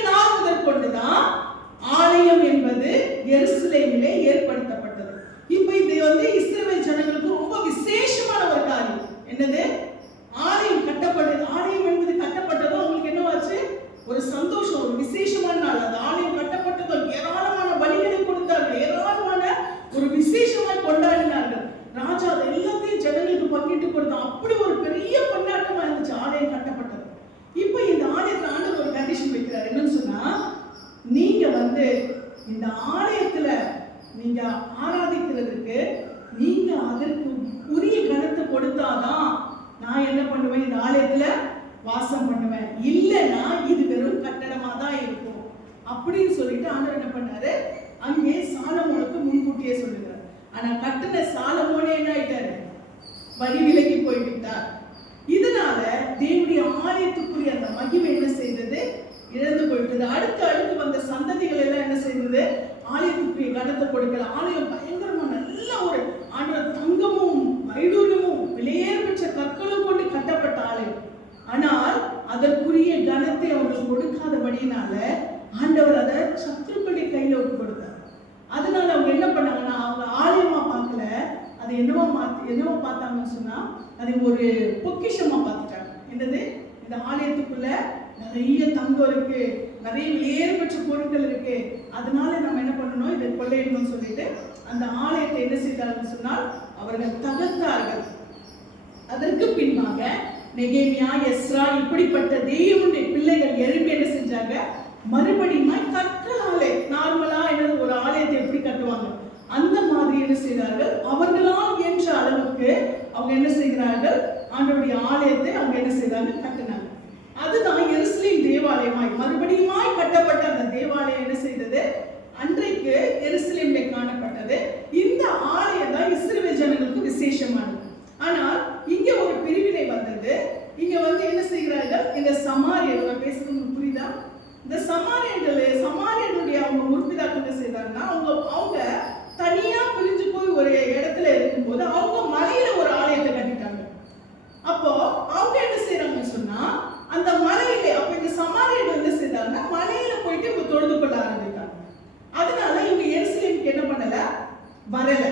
எருசலேமிலே ஏற்படுத்தப்பட்டது. இப்ப இது இஸ்ரவேல் ஜனங்களுக்கு ரொம்ப விசேஷமான ஒரு காரியம். என்னது? ஆலயம் கட்டப்பட்டது. ஆலயம் என்பது கட்டப்பட்டதும் அவங்களுக்கு என்னவாச்சு? ஒரு சந்தோஷம், ஒரு விசேஷமான நாள். அந்த ஆலயம் கட்டப்பட்டதும் ஏராளமான பலிகளை கொடுத்தார்கள், ஏராளமான ஒரு விசேஷமாய் கொண்டாடினார்கள். ராஜா அதை எல்லாத்தையும் ஜனங்களுக்கு பங்கிட்டு கொடுத்தான். அப்படி ஒரு பெரிய கொண்டாட்டமா இருந்துச்சு ஆலயம் கட்டப்பட்டது. இப்ப இந்த ஆலயத்துல ஆண்டவர் ஒரு கண்டிஷன் வைக்கிறார். என்னன்னு சொன்னா, நீங்க இந்த ஆலயத்துல நீங்க ஆராதிக்கிறதுக்கு நீங்க அதற்கு உரிய கணத்தை கொடுத்தாதான் நான் என்ன பண்ணுவேன், இந்த ஆலயத்துல வாசம் பண்ணுவேன். இல்லைன்னா இது வெறும் கட்டடமா தான் இருக்கும் அப்படின்னு சொல்லிட்டு ஆண்டவர் என்ன பண்ணாரு, அங்கே சாலமோனுக்கு முன்கூட்டியே சொல்லுகிறார். ஆனா கட்டின சாலமோனே என்ன ஆயிட்டாரு? வழி விலகி போய்விட்டார். இதனால தேவனுடைய ஆலயத்துக்குரிய அந்த மகிமை என்ன செய்தது? இழந்து போயிட்டது. அடுத்து வந்த சந்ததிகள் எல்லாம் என்ன செய்தது? ஆலயத்துக்குரிய கனத்தை கொடுக்கல. ஆலயம் பயங்கரமா நல்ல ஒரு ஆண்டவர் தங்கமும் வைடூரியமும் விலையேறப்பெற்ற கற்களும் கொண்டு கட்டப்பட்ட ஆலயம். ஆனால் அதற்குரிய கனத்தை அவர்கள் கொடுக்காதபடியினால ஆண்டவர் அதை சத்துருக்களுடைய கையில ஒப்பு கொடுத்தார். அதனால அவங்க என்ன பண்ணாங்கன்னா, அவங்க ஆலயமா பார்க்கல, அது என்னவோ பார்த்தாங்கன்னு சொன்னா அதை ஒரு பொக்கிஷமா பார்த்துட்டாங்க. என்னது? இந்த ஆலயத்துக்குள்ள நிறைய தங்கம் இருக்கு, நிறைய விலையேறப்பெற்ற பொருட்கள் இருக்கு, அதனால நம்ம என்ன பண்ணணும், இதை கொள்ளையிடணும்னு சொல்லிட்டு அந்த ஆலயத்தை என்ன செய்தார்கள் சொன்னால் அவர்கள் தகர்த்தார்கள். அதற்கு பின்பாக நெகேமியா, எஸ்ரா இப்படிப்பட்ட தேவனுடைய பிள்ளைகள் எழுப்பி என்ன செஞ்சாங்க? மறுபடியும் கற்களாலே, நார்மலா என்ன ஒரு ஆலயத்தை எப்படி கட்டுவாங்க அந்த மாதிரி என்ன செய்தார்கள்? அவர்களால் என்ற அளவுக்கு அவங்க என்ன செய்கிறார்கள்? ஆண்டவருடைய ஆலயத்தை அவங்க என்ன செய்தாங்க? கட்டினாங்க. அதுதான் எருசலேம் தேவாலயமாய் மறுபடியுமாய் கட்டப்பட்ட அந்த தேவாலயம் என்ன செய்தது? அன்றைக்கு எருசலேம்ல காணப்பட்டது. இந்த ஆலயம் தான் இஸ்ரவேல் ஜனங்களுக்கு விசேஷமானது. ஆனால் இங்க ஒரு பிரிவினை வந்தது. இங்க என்ன செய்கிறார்கள்? இந்த சமாரியர்கள், பேசுறது புரியுதா? இந்த சமாரியர்களுடைய அவங்க முற்பிதாக்கள் என்ன செய்தாங்கன்னா, அவங்க தனியா பிரிஞ்சு போய் ஒரு இடத்துல இருக்கும்போது அவங்க மலையில ஒரு ஆலயத்தை கட்டிட்டாங்க. அப்போ அவங்க என்ன செய்யறாங்கன்னு சொன்னா, அந்த மலையில அப்ப இந்த சமாரியர்கள் என்ன செய்தாங்கன்னா மலையில போயிட்டு இவங்க தொழுது கொள்ள ஆரம்பித்தாங்க. அதனால இவங்க எருசலேமுக்கு என்ன பண்ணல, வரல.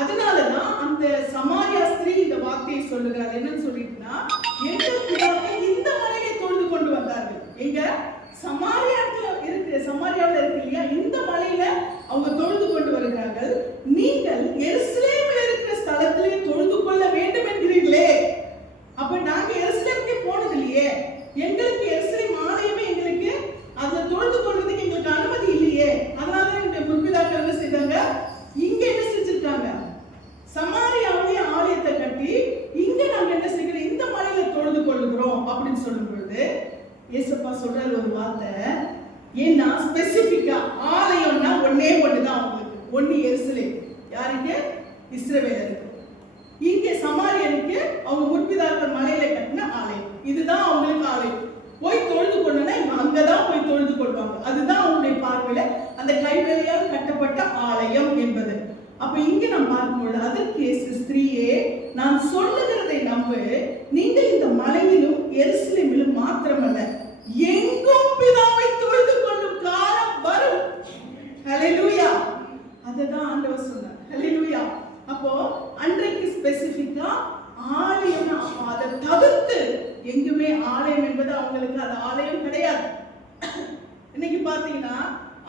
அதனாலதான் அந்த சமாரியா ஸ்திரீ இந்த வார்த்தையை சொல்லுகிறார். என்னன்னு சொல்லிட்டுனா, எங்கள் பிதாக்கள் இந்த மலையை தொழுது கொண்டு வந்தார்கள். எங்க? சமாரியாவில் இருக்கு இல்லையா, இந்த மலையில அவங்க தொழுது கொண்டு வருகிறார்கள். நீங்கள் எருசலேமில் இருக்கிற ஸ்தலத்திலே தொழுது கொள்ள வேண்டும் என்கிறீர்களே. அப்ப நாங்க எருசலேமுக்கு போனது இல்லையே, எங்களுக்கு எருசலேம் ஆலயமே எங்களுக்கு அதுல தொழுது கொள்றதுக்கு எங்களுக்கு அனுமதி இல்லையே. அதனால இந்த முற்பிதாக்கள் என்ன செய்தாங்க? இங்க என்ன செஞ்சிருக்காங்க? சமாரியாவுடைய ஆலயத்தை கட்டி இங்க நாங்க என்ன செய்கிறோம்? இந்த மலையில தொழுது கொள்ளுகிறோம் அப்படின்னு சொல்லும் பொழுது இயேசுப்பா சொல்றாரு ஒரு வார்த்தை. ஏன்னா ஸ்பெசிபிக்கா ஆலயம்னா ஒண்ணுதான் அவங்களுக்கு. ஒண்ணு எருசலேம், யாருக்கு? இஸ்ரவேலருக்கு. இங்க சமாரியனுக்கு அவங்க முற்பிதாக்கள் மலையில கட்டின ஆலயம், இதுதான் அவங்களுக்கு ஆலயம். போய் தொழுது கொள்ளுனா அங்கதான் போய் தொழுது கொள்வாங்க. அதுதான் அவங்களுடைய பார்வையில அந்த கைவேலையால் கட்டப்பட்ட ஆலயம் என்பது. அப்ப இங்க நாம் பார்க்கும்போது, அதற்கு ஸ்திரீயே, நான் சொல்லுகிறதை நம்பு, நீங்கள் இந்த மலையிலும் எருசலேமிலும் மாத்திரமல்ல எங்கும் பிதாவை தொழுது கொள்ளும் காலம் வரும். ஹல்லேலூயா. அதுதான் ஆண்டவர் சொன்னார். ஹல்லேலூயா. அப்போ அன்றைக்கு ஸ்பெசிபிக்கா ஆலயம், அதை தவிர்த்து எங்குமே ஆலயம் என்பது அவங்களுக்கு அது ஆலயம் கிடையாது. இன்னைக்கு பாத்தீங்கன்னா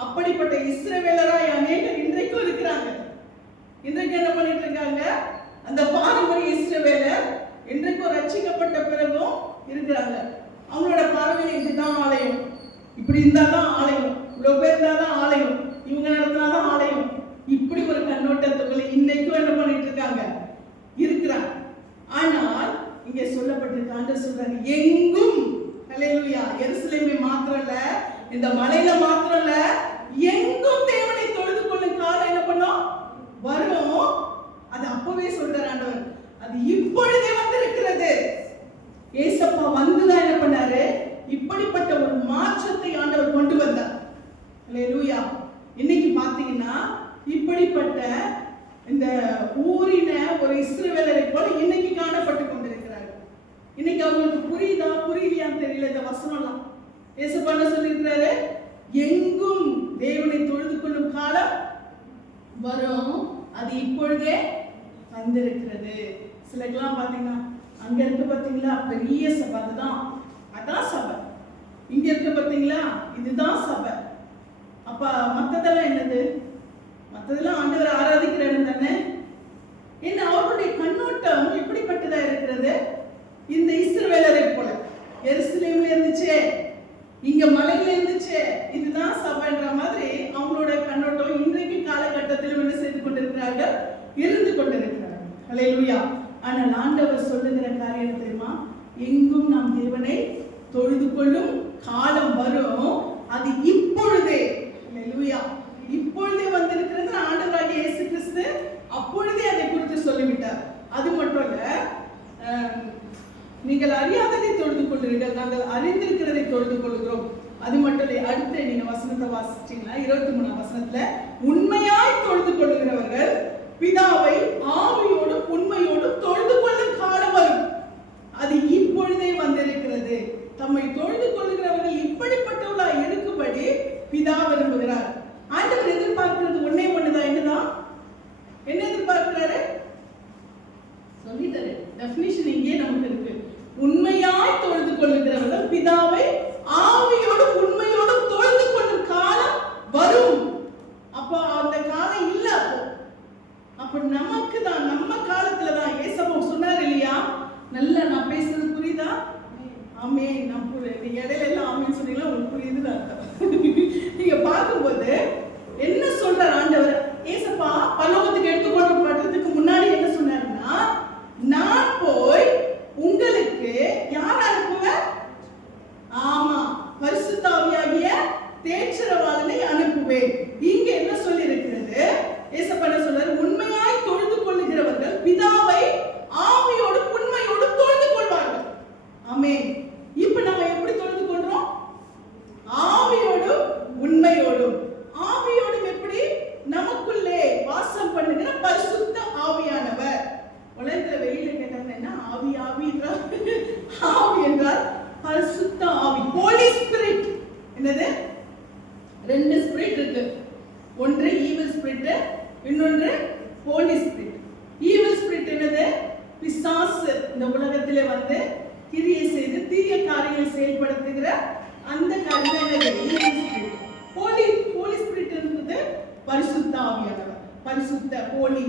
அப்படிப்பட்ட இஸ்ரவேலராய் அநேகர் இன்றைக்கும் இருக்கிறாங்க. இன்றைக்கு என்ன பண்ணிட்டு இருக்காங்க? அந்த பாரம்பரிய இஸ்ரவேலர் இன்றைக்கும் ரட்சிக்கப்பட்ட பிறகும் இருக்கிறாங்க. அவங்களோட பார்வையில் இதுதான் ஆலயம், இப்படி இருந்தாதான் ஆலயம், இவ்வளவு பேர் இருந்தாதான் ஆலயம், இவங்க நடத்தினாதான் ஆலயம், இப்படி ஒரு கண்ணோட்டத்துக்குள்ள இன்னைக்கும் என்ன பண்ணிட்டு இருக்காங்க? இருக்கிறாங்க. ஆனால் இங்க சொல்லப்பட்டிருக்க ஆண்டவர் சொல்றாரு, எங்கும், ஹல்லேலூயா, எருசலேமே மாத்திரம் இல்ல, இந்த மலையில மாத்திரம் இல்ல, எங்கும் தேவனை தொழுது கொள்ளும் காலம் என்ன பண்ணும்? வரும். அது அப்பவே சொல்றார் ஆண்டவர். அது இப்பொழுதே வந்திருக்கிறது. ஏசப்பா வந்துதான் என்ன பண்ணாரு? இப்படிப்பட்ட ஒரு மாற்றத்தை ஆண்டவர் கொண்டு வந்தார். ஹல்லேலூயா. இன்னைக்கு பாத்தீங்கன்னா இப்படிப்பட்ட இந்த ஊரின ஒரு இஸ்ரவேலரை போல இன்னைக்கு காணப்பட்டு கொண்டிருக்கிறார்கள். இன்னைக்கு அவங்களுக்கு புரியுதா புரியலையான்னு தெரியல இந்த வசனம்லாம். ஏசப்பா என்ன சொல்லியிருக்கிறாரு? எங்கும் தேவனை தொழுது கொள்ளும் காலம் வரும், அது இப்பொழுதே வந்திருக்கிறது. சிலக்கெல்லாம் பாத்தீங்கன்னா அங்க இருக்கு பாத்தீங்களா பெரிய சபை, அதான் சபை. இங்க இருக்கு பாத்தீங்களா இதுதான் சபை. அப்ப மத்ததெல்லாம் என்னது? மத்ததெல்லாம் ஆண்டவரை ஆராதிக்கிற இடம் தானே. என்ன அவருடைய கண்ணோட்டம் எப்படிப்பட்டதா இருக்கிறது? இந்த இஸ்ரவேலரை போல எருசலேம்ல இருந்துச்சே, இங்க மலையில இருந்துச்சே, இதுதான் சபைன்ற மாதிரி அவங்களோட கண்ணோட்டம் இன்றைக்கு காலகட்டத்தில் என்ன செய்து கொண்டிருக்கிறார்கள், இருந்து கொண்டிருக்கிறார்கள். ஹல்லேலூயா. ஆனால் ஆண்டவர் சொல்லுகிற காரியம் தெரியுமா? எங்கும் நாம் தேவனை தொழுது கொள்ளும் காலம் வரும், அது இப்பொழுதே. ஹல்லேலூயா. இப்பொழுதே வந்திருக்கிறது. ஆண்டவராகிய இயேசு கிறிஸ்து அப்பொழுதே அதை குறித்து சொல்லிவிட்டார். அது மட்டும் இல்ல, நீங்கள் அறியாததை தொழுது கொள்கிறீர்கள், நாங்கள் அறிந்திருக்கிறதை தொழுது கொள்கிறோம். அது மட்டும் இல்லை, அடுத்து நீங்க வசனத்தை வாசிச்சீங்கன்னா 23ஆம் வசனத்துல, உண்மையாய் தொழுது கொள்கிறவர்கள் பிதாவை ஆவியோடும் உண்மையோடும் தொழுது கொள்ளும் காலம் வரும், அது இப்பொழுதே வந்திருக்கிறது. தம்மை தொழுது கொள்கிறவர்கள் இப்படிப்பட்டவர்களாய் இருக்கும்படி பிதா விரும்புகிறார். ஆண்டவர் எதிர்பார்க்கிறது ஒன்னே ஒண்ணுதான். என்னதான்? என்ன எதிர்பார்க்கிறாரு? சொல்லிட்டாரு. டெஃபினிஷன் இங்கே நமக்கு இருக்கு. உண்மையாய் தொழுது கொள்ளுகிறவர்கள் பிதாவை ஆவியோடும் உண்மையோடும் தொழுது கொள்ளும் காலம் வரும். அப்போ அந்த காலம் இல்ல. அப்ப நமக்கு தான், நம்ம காலத்துல தான் ஏசப்பா சொன்னார் இல்லையா? நல்லா நான் பேசுறது புரியுதா? ஆமென். நான் நீங்க இடையில எல்லாம் ஆமென் சொன்னீங்களா? உங்களுக்கு புரியுதுன்னு அர்த்தம். நீங்க பார்க்கும்போது என்ன சொல்றார் ஆண்டவர்? ஏசப்பா பரலோகத்துக்கு எடுத்துக்கொண்டு பண்றதுக்கு முன்னாடி என்ன சொன்னாருன்னா, நான் போய் உங்களுக்கு யார் அனுப்புவேன்? ஆமா, பரிசுத்த ஆவியாகிய தேற்றரவாளனை அனுப்புவேன். இங்க என்ன சொல்லி இருக்கிறது? ஏசப்பா என்ன சொல்றாரு? உண்மையாய் தொழுது கொள்ளுகிறவர்கள் பிதாவை ஆவியோடு உண்மையோடு தொழுது கொள்வார்கள். ஆமென். இப்ப நம்ம எப்படி தொழுது கொள்றோம்? ஆவியோடும் உண்மையோடும். ஆவியோடும் எப்படி? நமக்குள்ளே வாசம் பண்ணுகிற பரிசுத்த ஆவியானவர். உலகத்துல வெளியில கேட்டாங்கன்னா ஆவி ஆவி என்றால் ஆவி என்றால் பரிசுத்த ஆவி, ஹோலி ஸ்பிரிட். என்னது? ரெண்டு ஸ்பிரிட் இருக்கு. ஒன்று ஈவில் ஸ்பிரிட், இன்னொன்று ஹோலி ஸ்பிரிட். ஈவில் ஸ்பிரிட் என்னது? பிசாசு இந்த உலகத்திலே வந்து கிரியை செய்து தீய காரியங்களை செயல்படுத்துகிற அந்த காரியம். ஹோலி ஸ்பிரிட் என்பது பரிசுத்த ஆவியானவர். பரிசுத்த ஹோலி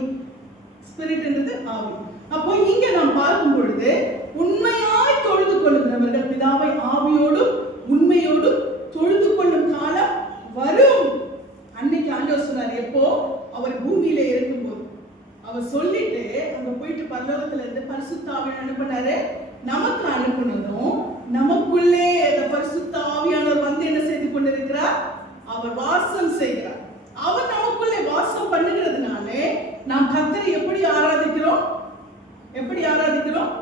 ஸ்பிரிட் என்பது ஆவி. அப்போ இங்க நாம் பார்க்கும் பொழுது உண்மையாய் தொழுது கொள்ளுகிறவர்கள் பிதாவை ஆவியோடும் உண்மையோடும் தொழுது கொள்ளும் காலம் வரும். அன்னைக்கு ஆண்டவர் சொன்னார். எப்போ? அவர் பூமியில இருக்கும்போது அவர் சொல்லிட்டு அங்க போயிட்டு பரலோகத்துல இருந்து பரிசுத்த ஆவியை அனுப்பினாரு. நமக்கு அனுப்பினதும் நமக்குள்ளே அந்த பரிசுத்த ஆவியானவர் வந்து என்ன செய்து கொண்டிருக்கிறார்? அவர் வாசம் செய்கிறார். அவர் நமக்குள்ளே வாசம் பண்ணுகிறதுனாலே நாம் கர்த்தரை எப்படி ஆராதிக்கிறோம்? எப்படி ஆராதிக்கிறோம்?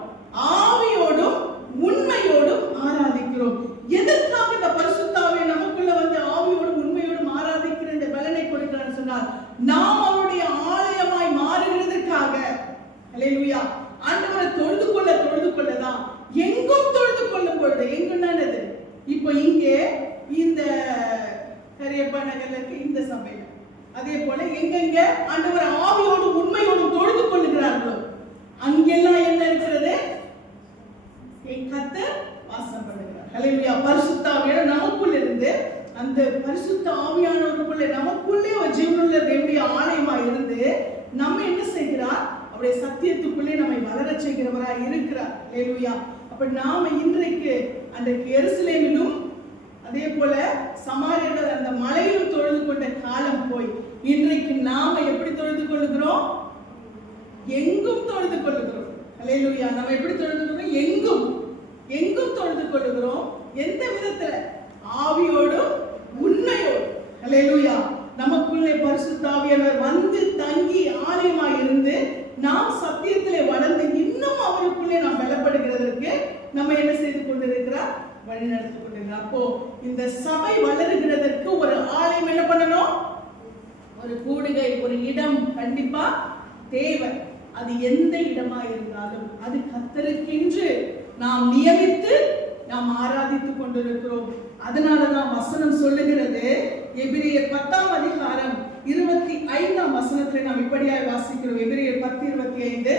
ஆவியோடும் உண்மையோடும் ஆராதிக்கிறோம். எதற்காக இந்த பரிசுத்த ஆவியை நமக்குள்ள வந்து ஆவியோடும் உண்மையோடும் ஆராதிக்கிற இந்த பலனை கொடுக்கிறார் சொன்னால், நாம் அவருடைய ஆலயமாய் மாறுகிறதற்காக. ஹல்லேலூயா. ஆண்டவரை தொழுது கொள்ளதான். எங்கும் தொழுது கொள்ளும் பொழுது, எங்குன்னா என்னது? இப்போ இங்கே இந்த கரியப்பா நகர்ல இருக்கு இந்த சபையில, அதே போல எங்கெங்க ஆண்டவர் ஆவியோடும் உண்மையோடும் தொழுது கொள்ளுகிறார்களோ அங்கெல்லாம் என்ன இருக்கிறது? கர்த்தர் வாசம் பண்ணுகிறார். ஹல்லேலூயா. பரிசுத்த ஆவியானவர் நமக்குள்ள இருந்து, அந்த பரிசுத்த ஆவியானவருக்குள்ளே நமக்குள்ளே ஒரு ஜீவனுள்ள தேவனுடைய ஆலயமா இருந்து நம்ம என்ன செய்கிறார்? அவருடைய சத்தியத்துக்குள்ளே நம்மை வளர செய்கிறவராய் இருக்கிறார். ஹல்லேலூயா. அப்ப நாம இன்றைக்கு அந்த எருசலேமிலும் அதே போல சமாரியர்கள் அந்த மலையிலும் தொழுது கொண்ட காலம் போய் இன்றைக்கு நாம எப்படி தொழுது கொள்ளுகிறோம்? எங்கும் தொழுது கொள்ளுகிறோம். ஹல்லேலூயா. நம்ம எப்படி தொழுது கொள்ளுகிறோம்? எங்கும் தொழுது கொள்ளுகிறோம். எந்த விதத்துல? ஆவியோடும் உண்மையோடும். ஹல்லேலூயா. நமக்குள்ளே பரிசுத்த ஆவியானவர் வந்து தங்கி ஆலயமாய் இருந்து நாம் சத்தியத்திலே வளர்ந்து இன்னும் அவருக்குள்ளே நாம் பலப்படுகிறதற்கு நம்ம என்ன செய்து கொண்டிருக்கிறார்? வழி நடத்தி கொண்டிருக்கிறார். அப்போ இந்த சபை வளருகிறதற்கு ஒரு ஆலயம் என்ன பண்ணணும்? ஒரு கூடுகை, ஒரு இடம் கண்டிப்பா தேவை. அது எந்த இடமா இருந்தாலும் அது கர்த்தருக்கென்று நாம் நியமித்து நாம் ஆராதித்துக் கொண்டிருக்கிறோம். அதனாலதான் வசனம் சொல்லுகிறது, எபிரேயர் 10ஆம் அதிகாரம் 25ஆம் வசனத்தில் நாம் இப்படியாய் வாசிக்கிறோம். எபிரேயர் 10:25.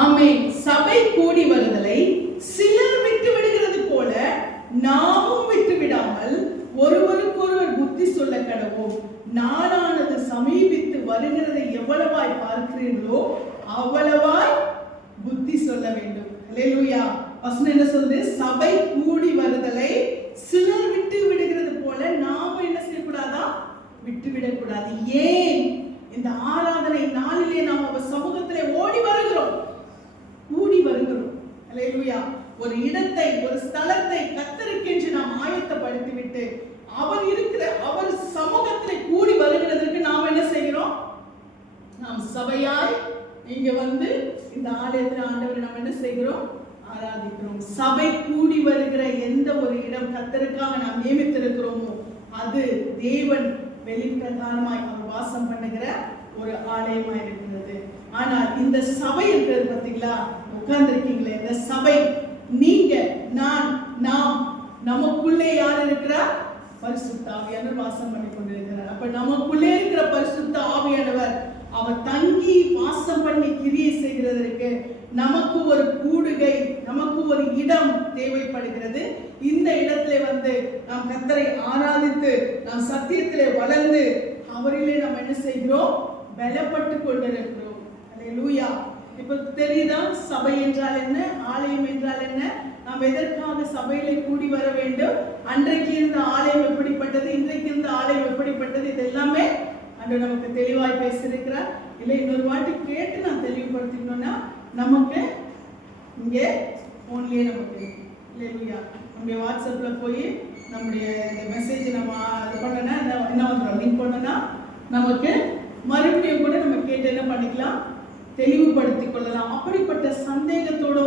ஆமென். சபை கூடி வருதலை சிலர் விட்டு விடுகிறது போல நாமும் விட்டு விடாமல் ஒருவருக்கொருவர் புத்தி சொல்ல கடவோம். நாளானது சமீபித்து வருகிறதை எவ்வளவாய் பார்க்கிறீர்களோ அவ்வளவாய் புத்தி சொல்ல வேண்டும். அல்லேலூயா. வசனம் என்ன சொல்லுது? சபை கூடி வருதலை சிலர் விட்டு விடுகிறது போல நாமும் என்ன செய்யக்கூடாதா? விட்டு விடக்கூடாது. ஏன்? இந்த ஆராதனை நாளிலே நாம் அவர் சமூகத்திலே ஓடி வருகிறோம், கூடி வருகிறோம். அல்லேலூயா. ஒரு இடத்தை, ஒரு ஸ்தலத்தை கர்த்தருக்கென்று நாம் ஆயத்தப்படுத்தி விட்டு அவர் சமூகத்திலே கூடி வருகிறதற்கு நாம் என்ன செய்கிறோம்? நாம் சபையாய் இங்க வந்து இந்த ஆலயத்தில் ஆண்டவரை நாம் என்ன செய்கிறோம்? ஆராதிக்கிறோம். சபை கூடி வருகிற எந்த ஒரு இடம் கர்த்தருக்காக நாம் நியமித்திருக்கிறோமோ அது தேவன் வெளிப்பிரகாரமாய் அவர் வாசம் பண்ணுகிற ஒரு ஆலயமாய் இருக்கிறது. ஆனால் இந்த சபை இருக்கிறது பார்த்தீங்களா? உட்கார்ந்திருக்கீங்களே, இந்த சபை நீங்க, நான், நாம், நமக்குள்ளே யார் இருக்கிறார்? பரிசுத்த ஆவியானவர் வாசம் பண்ணி கொண்டிருக்கிறார். அப்ப நமக்குள்ளே இருக்கிற பரிசுத்த ஆவியானவர் அவர் தங்கி வாசம் பண்ணி கிரியை செய்கிறதற்கு நமக்கு ஒரு கூடுகை, நமக்கு ஒரு இடம் தேவைப்படுகிறது. இந்த இடத்திலே வந்து நாம் கர்த்தரை ஆராதித்து நாம் சத்தியத்திலே வளர்ந்து அவரிலே நாம் என்ன செய்கிறோம்? பலப்பட்டு கொண்டிருக்கிறோம். அல்லேலூயா. இப்ப தெரியுதா சபை என்றால் என்ன, ஆலயம் என்றால் என்ன, நாம் எதற்காக சபையிலே கூடி வர வேண்டும், அன்றைக்கு இருந்த ஆலயம் எப்படிப்பட்டது, இன்றைக்கு இருந்த ஆலயம் எப்படிப்பட்டது, இது எல்லாமே ஆண்டவர் நமக்கு தெளிவாய் பேசியிருக்கிறார். இல்லை இன்னொரு வாட்டி கேட்டு நான் தெளிவுபடுத்திக்கணும்னா நமக்கு இங்கே போன்லயே நமக்கு இல்லையா, நம்முடைய வாட்ஸ்அப்ல போய் நம்முடைய இந்த மெசேஜ் நம்ம இது பண்ணனா என்ன வந்துடும், லிங்க் பண்ணனா நமக்கு மறுபடியும் கூட நம்ம கேட்டு என்ன பண்ணிக்கலாம், தெளிவுபடுத்திக் கொள்ளலாம். அப்படிப்பட்ட சந்தேகத்தோட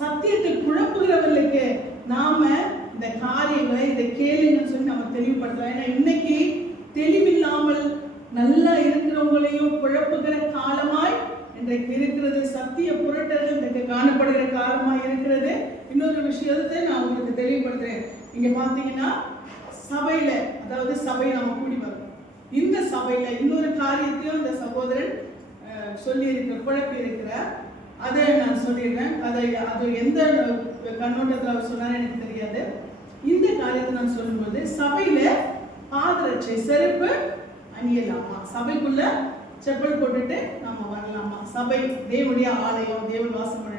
சத்தியத்தை குழப்புகிறவர்களுக்கு நாம இந்த காரியங்களை இதை கேளுங்கன்னு சொல்லி நம்ம தெளிவுபடுத்தலாம். ஏன்னா இன்னைக்கு தெளிவில்லாமல் நல்லா இருக்கிறவங்களையும் குழப்புகிற காலமாய் இன்றைக்கு இருக்கிறது. சத்திய புரட்டர்கள் இன்றைக்கு காணப்படுகிற காலமாய் இருக்கிறது. இன்னொரு விஷயத்தை நான் உங்களுக்கு தெளிவுபடுத்துறேன். இங்க பாத்தீங்கன்னா சபையில, அதாவது சபை நம்ம கூடி வரும், இந்த சபையில இன்னொரு காரியத்தையும் இந்த சகோதரன் சொல்லி இருக்கிற, குழப்பி இருக்கிற, அதை நான் சொல்லிடுறேன். அது எந்த கண்ணோட்டத்தில் அவர் சொன்னார் எனக்கு தெரியாது. இந்த காரியத்தை நான் சொல்லும்போது சபையில பாதரட்சை, செருப்பு அணியலாமா, சபைக்குள்ள செப்பல் போட்டுட்டு நாம வரலாமா, சபை தேவனுடைய ஆலயம், தேவன் வாசம் பண்ண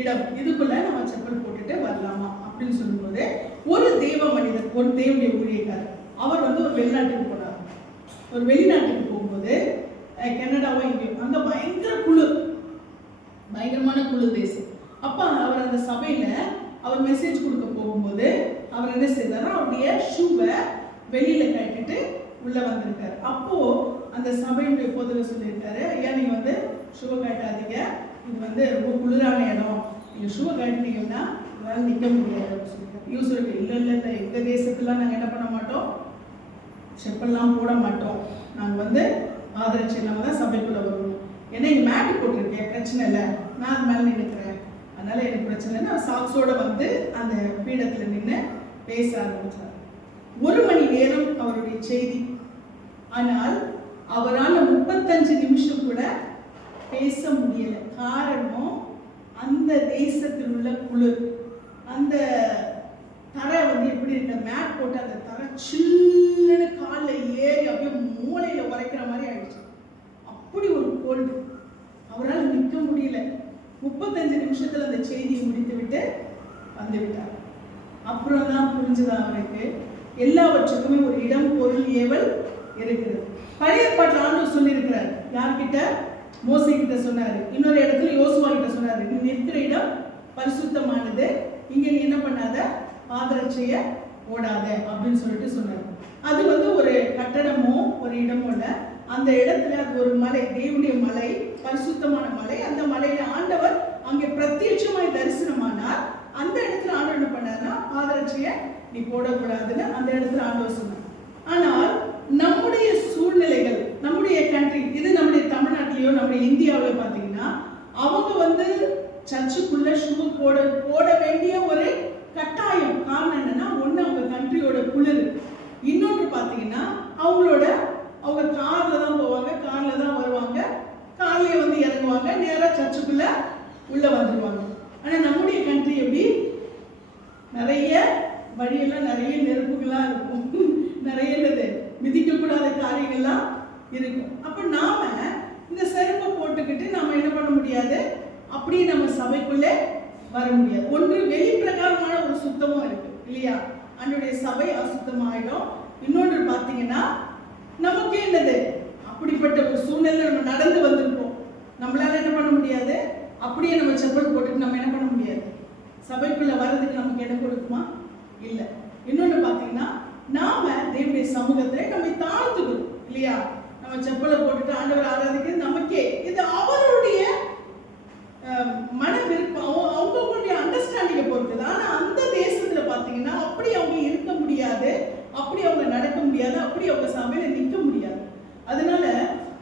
இடம், இதுக்குள்ள நம்ம செப்பல் போட்டுட்டு வரலாமா அப்படின்னு சொல்லும்போது ஒரு தேவ மனிதர், ஒரு தேவனுடைய ஊழியக்காரர், அவர் வந்து ஒரு வெளிநாட்டுக்கு போனார். ஒரு வெளிநாட்டுக்கு போகும்போது கனடாவோ இங்கேயும் அங்க பயங்கர குளிர், பயங்கரமான குளிர் தேசம். அப்ப அவர் அந்த சபையில அவர் மெசேஜ் கொடுக்க போகும்போது அவர் என்ன செய்தாரா, அவருடைய ஷூவை வெளியில கட்டிட்டு உள்ள வந்திருக்காரு. அப்போ அந்த சபையுடைய பொதுவில் சொல்லியிருக்காரு, ஐயா நீங்க வந்து ஷூவை கட்டாதீங்க, இது வந்து ரொம்ப குளிரான இடம், நீங்க ஷூவை கட்டினீங்கன்னா உங்களால் நிற்க முடியாது அப்படின்னு சொல்லியிருக்காரு. யூஸ்வலி இல்லை இல்லை இல்லை, எங்க தேசத்துல நாங்கள் என்ன பண்ண மாட்டோம், செப்பல்லாம் போட மாட்டோம், நாங்கள் வந்து ஆதரட்சி இல்லாமல் தான் சபைக்குள்ள வருவோம். ஏன்னா இங்கே மேட்டு போட்டிருக்கேன், பிரச்சனை இல்லை, நான் அது மேலே நின்றுக்கிறேன், அதனால எனக்கு பிரச்சனை இல்லை. சாக்ஸோட வந்து அந்த பீடத்தில் நின்று பேச ஆரம்பிச்சார். 1 மணி நேரம் அவருடைய செய்தி. ஆனால் அவரால் 35 நிமிஷம் கூட பேச முடியல. காரணம் அந்த தேசத்தில் உள்ள குளிர். அந்த தரை வந்து எப்படி இருக்கு, மேட் போட்டு அந்த தரை சில்லுன்னு காலில் ஏறி அப்படியே மூளையில உரைக்கிற மாதிரி ஆயிடுச்சு. அப்படி ஒரு கோல்டு, அவரால் நிற்க முடியல. 35 நிமிஷத்துல அந்த செய்தியை முடித்து விட்டு வந்து விட்டார். அப்புறம் தான் புரிஞ்சுது அவருக்கு எல்லாவற்றுக்குமே ஒரு இடம், பொருள், ஏவல் இருக்கிறது. பழைய ஏற்பாட்டில் ஆண்டவர் சொல்லியிருக்கிறார். யார்கிட்ட? மோசே கிட்ட சொன்னாரு. இன்னொரு இடத்துல யோசுவா கிட்ட சொன்னாரு, நீ நிற்கிற இடம் பரிசுத்தமானது, இங்க நீ என்ன பண்ணாத, பாதரட்சைய போடாத அப்படின்னு சொல்லிட்டு சொன்னாரு. அது வந்து ஒரு கட்டடமோ ஒரு இடமோ இல்ல, அந்த இடத்துல அது ஒரு மலை, தேவனுடைய மலை, பரிசுத்தமான மலை. அந்த மலையில ஆண்டவர் அங்கே பிரத்யட்சமாய் தரிசனமானார். அந்த இடத்துல ஆண்டவர் என்ன பண்ணார்னா பாதரட்சியை நீ போடக்கூடாதுன்னு அந்த இடத்துல ஆண்டவர் சொன்னார். ஆனால் நம்முடைய சூழ்நிலைகள், நம்முடைய கண்ட்ரி, இது நம்முடைய தமிழ்நாட்டிலேயோ நம்முடைய இந்தியாவில பார்த்தீங்கன்னா அவங்க சர்ச்சுக்குள்ள ஷூ போட வேண்டிய ஒரு கட்டாயம். காரணம் என்னன்னா, ஒண்ணு அவங்க கண்ட்ரியோட குளிர், இன்னொன்று பார்த்தீங்கன்னா அவங்க கார்ல தான் போவாங்க, கார்ல தான் வருவாங்க, கார்லயே இறங்குவாங்க, நேரா சர்ச்சுக்குள்ள உள்ள வந்துடுவாங்க. ஆனா நம்முடைய கண்ட்ரி எப்படி, நிறைய வழியெல்லாம் நிறைய நெருப்புகள்லாம் இருக்கும், நிறைய மிதிக்கக்கூடாத காரியங்கள்லாம் இருக்கும். அப்ப நாம இந்த செருப்பை போட்டுக்கிட்டு நாம என்ன பண்ண முடியாது, அப்படியே நம்ம சபைக்குள்ளே வர முடியாது. ஒன்று வெளிப்பிரகாரமான ஒரு சுத்தமும் இருக்கு இல்லையா, அன்றைய சபை அசுத்தமாயிடும். இன்னொன்று பார்த்தீங்கன்னா நமக்கு அப்படிப்பட்ட ஒரு சூழ்நிலை நம்ம நடந்து வந்திருப்போம், நம்மளால என்ன பண்ண முடியாது, அப்படியே நம்ம செப்பல் போட்டுட்டு நம்ம என்ன பண்ண முடியாது, சபைக்குள்ள வர்றதுக்கு நமக்கு இடம் கொடுக்குமா? இல்லை. இன்னொன்று பார்த்தீங்கன்னா நாம தேவனுடைய சமூகத்தை நம்ம தாழ்த்துக்கிறோம் இல்லையா, நம்ம செப்பலை போட்டுட்டு ஆண்டவர் ஆராதிக்கிறது நமக்கே இது அவருடைய மன விருப்பம், அவங்களுடைய அண்டர்ஸ்டாண்டிங்கை பொறுத்தது. ஆனா அந்த தேசத்துல பார்த்தீங்கன்னா அப்படி அவங்க இருக்க முடியாது, அப்படி அவங்க நடக்க முடியாது, அப்படி அவங்க சபையில நிற்க முடியாது. அதனால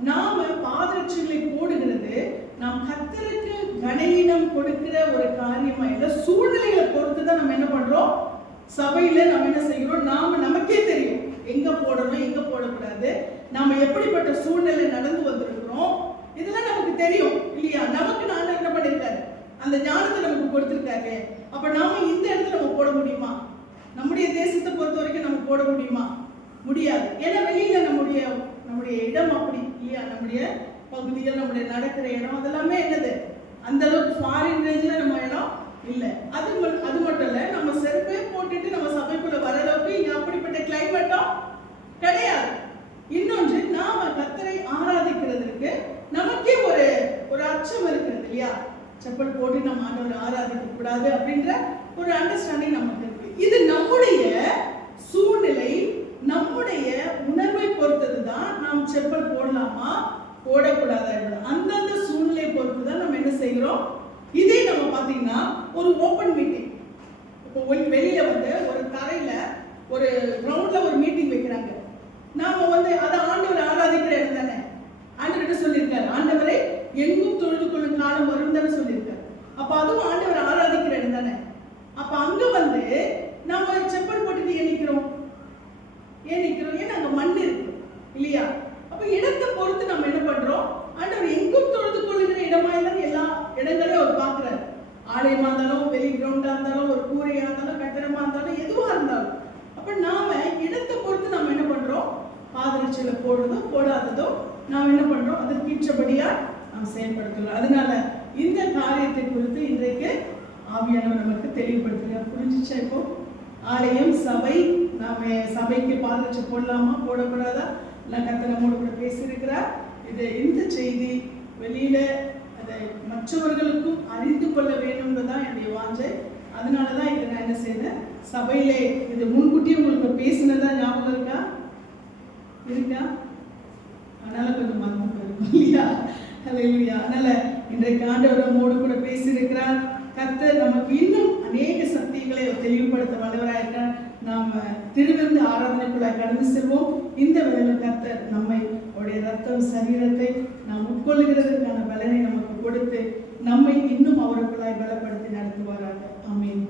நாம பாதரட்சிகளை போடுகிறது நாம் கர்த்தருக்கு கனவீனம் கொடுக்கிற ஒரு காரியமா இல்லை, சூழ்நிலைகளை பொறுத்து தான் நம்ம என்ன பண்றோம், சபையில நம்ம என்ன செய்கிறோம், நமக்கே தெரியும் எங்க போடணும் எங்க போடக்கூடாது, நாம எப்படிப்பட்ட சூழ்நிலை நடந்து வந்திருக்கிறோம், இதெல்லாம் நமக்கு தெரியும் இல்லையா. நமக்கு நான் என்ன பண்ணிருக்காரு, அந்த ஞானத்தை நமக்கு கொடுத்திருக்காரு. அப்ப நாம இந்த இடத்துல நம்ம போட முடியுமா, நம்முடைய தேசத்தை பொறுத்த வரைக்கும் நம்ம போட முடியுமா? முடியாது. ஏன்னா வெளியில நம்முடைய இடம் அப்படி இல்லையா, நம்முடைய பகுதிகள், நம்முடைய நடக்கிற இடம் அதெல்லாமே அந்த அளவுக்கு ஃபாரின் ரேஞ்சில் நம்ம இடம் இல்லை. அது மட்டும் இல்லை, நம்ம செருப்பே போட்டுட்டு நம்ம சபைக்குள்ள வர அளவுக்கு இங்க அப்படிப்பட்ட கிளைமேட்டும் கிடையாது. இன்னொன்று, நாம கர்த்தரை ஆராதிக்கிறதுக்கு நமக்கே ஒரு அச்சம் இருக்கிறது இல்லையா, செப்பல் போட்டு நம்ம ஆண்டவரை ஆராதிக்க கூடாது அப்படின்ற ஒரு அண்டர்ஸ்டாண்டிங் நமக்கு இருக்கு. இது நம்முடைய சூழ்நிலை, நம்முடைய உணர்வை பொறுத்தது தான் நாம் செப்பல் போடலாமா போடக்கூடாதா, அந்தந்த சூழ்நிலையை பொறுத்து தான் நம்ம என்ன செய்கிறோம். இதே நம்ம பார்த்தீங்கன்னா ஒரு ஓப்பன் மீட்டிங், இப்போ வெளியில ஒரு தரையில ஒரு கிரவுண்ட்ல ஒரு மீட்டிங் வைக்கிறாங்க, நாம அதை ஆண்டவரை ஆராதிக்கிற இடம் தானே. ஆண்டவர் என்ன சொல்லியிருக்காரு, ஆண்டவரை எங்கும் தொழுது கொள்ளும் காலம் வரும் தானே சொல்லியிருக்காரு. அப்ப அதுவும் ஆண்டவரை ஆராதிக்கிற இடம் தானே. அப்ப அங்க நம்ம செப்பல் போட்டுட்டு ஏன் நிக்கிறோம், ஏன்னா அங்க மண் இருக்கு இல்லையா. அப்ப இடத்தை பொறுத்து நம்ம என்ன பண்றோம், ஆண்டவர் எங்கும் தொழுது கொள்ளுகிற இடமா இருந்தாலும் எல்லா இடங்களையும் அவர் பார்க்கிறாரு. ஆலயமா இருந்தாலும், வெளி கிரவுண்டா இருந்தாலும், ஒரு கூரையா இருந்தாலும், கட்டடமா இருந்தாலும், எதுவா இருந்தாலும். அப்ப நாம இடத்தை பொறுத்து நம்ம என்ன பண்றோம், பாதரட்சியில போடுறதோ போடாததோ நாம் என்ன பண்றோம், அதற்கு ஏற்றபடியா நாம் செயல்படுத்துகிறோம். அதனால இந்த காரியத்தை குறித்து இன்றைக்கு ஆவியானவர் நமக்கு தெளிவுபடுத்துகிறார். புரிஞ்சிச்சா? இப்போ ஆலயம், சபை, நாம சபைக்கு பாதரட்சி போடலாமா போடக்கூடாதா, எல்லாம் கர்த்தர் நம்மோடு கூட பேசியிருக்கிறார். இந்த செய்தி வெளியில அதை மற்றவர்களுக்கும் அறிந்து கொள்ள வேணும்ன்றதான் என்னுடைய வாஞ்சை. அதனாலதான் இதை நான் என்ன செய்தேன், சபையிலே இது முன்கூட்டியே உங்களுக்கு பேசினதா ஞாபகம் இருக்கா? அதனால கொஞ்சம் மறந்து போயிருக்கும் இல்லையா. அதனால இன்றைக்கு ஆண்டவர் நம்மோடு கூட பேசியிருக்கிறார். கர்த்தர் நமக்கு இன்னும் அநேக சக்திகளை தெளிவுபடுத்த வல்லவராயிருக்கிறார். நாம் திருவிருந்து ஆராதனைக்குள்ளாய் கடந்து செல்வோம். இந்த வேளையில் கர்த்தர் நம்மை அவருடைய ரத்தம் சரீரத்தை நாம் உட்கொள்ளுகிறதுக்கான பலனை நமக்கு கொடுத்து நம்மை இன்னும் அவருக்குள்ளாய் பலப்படுத்தி நடத்துவாராக. ஆமென்.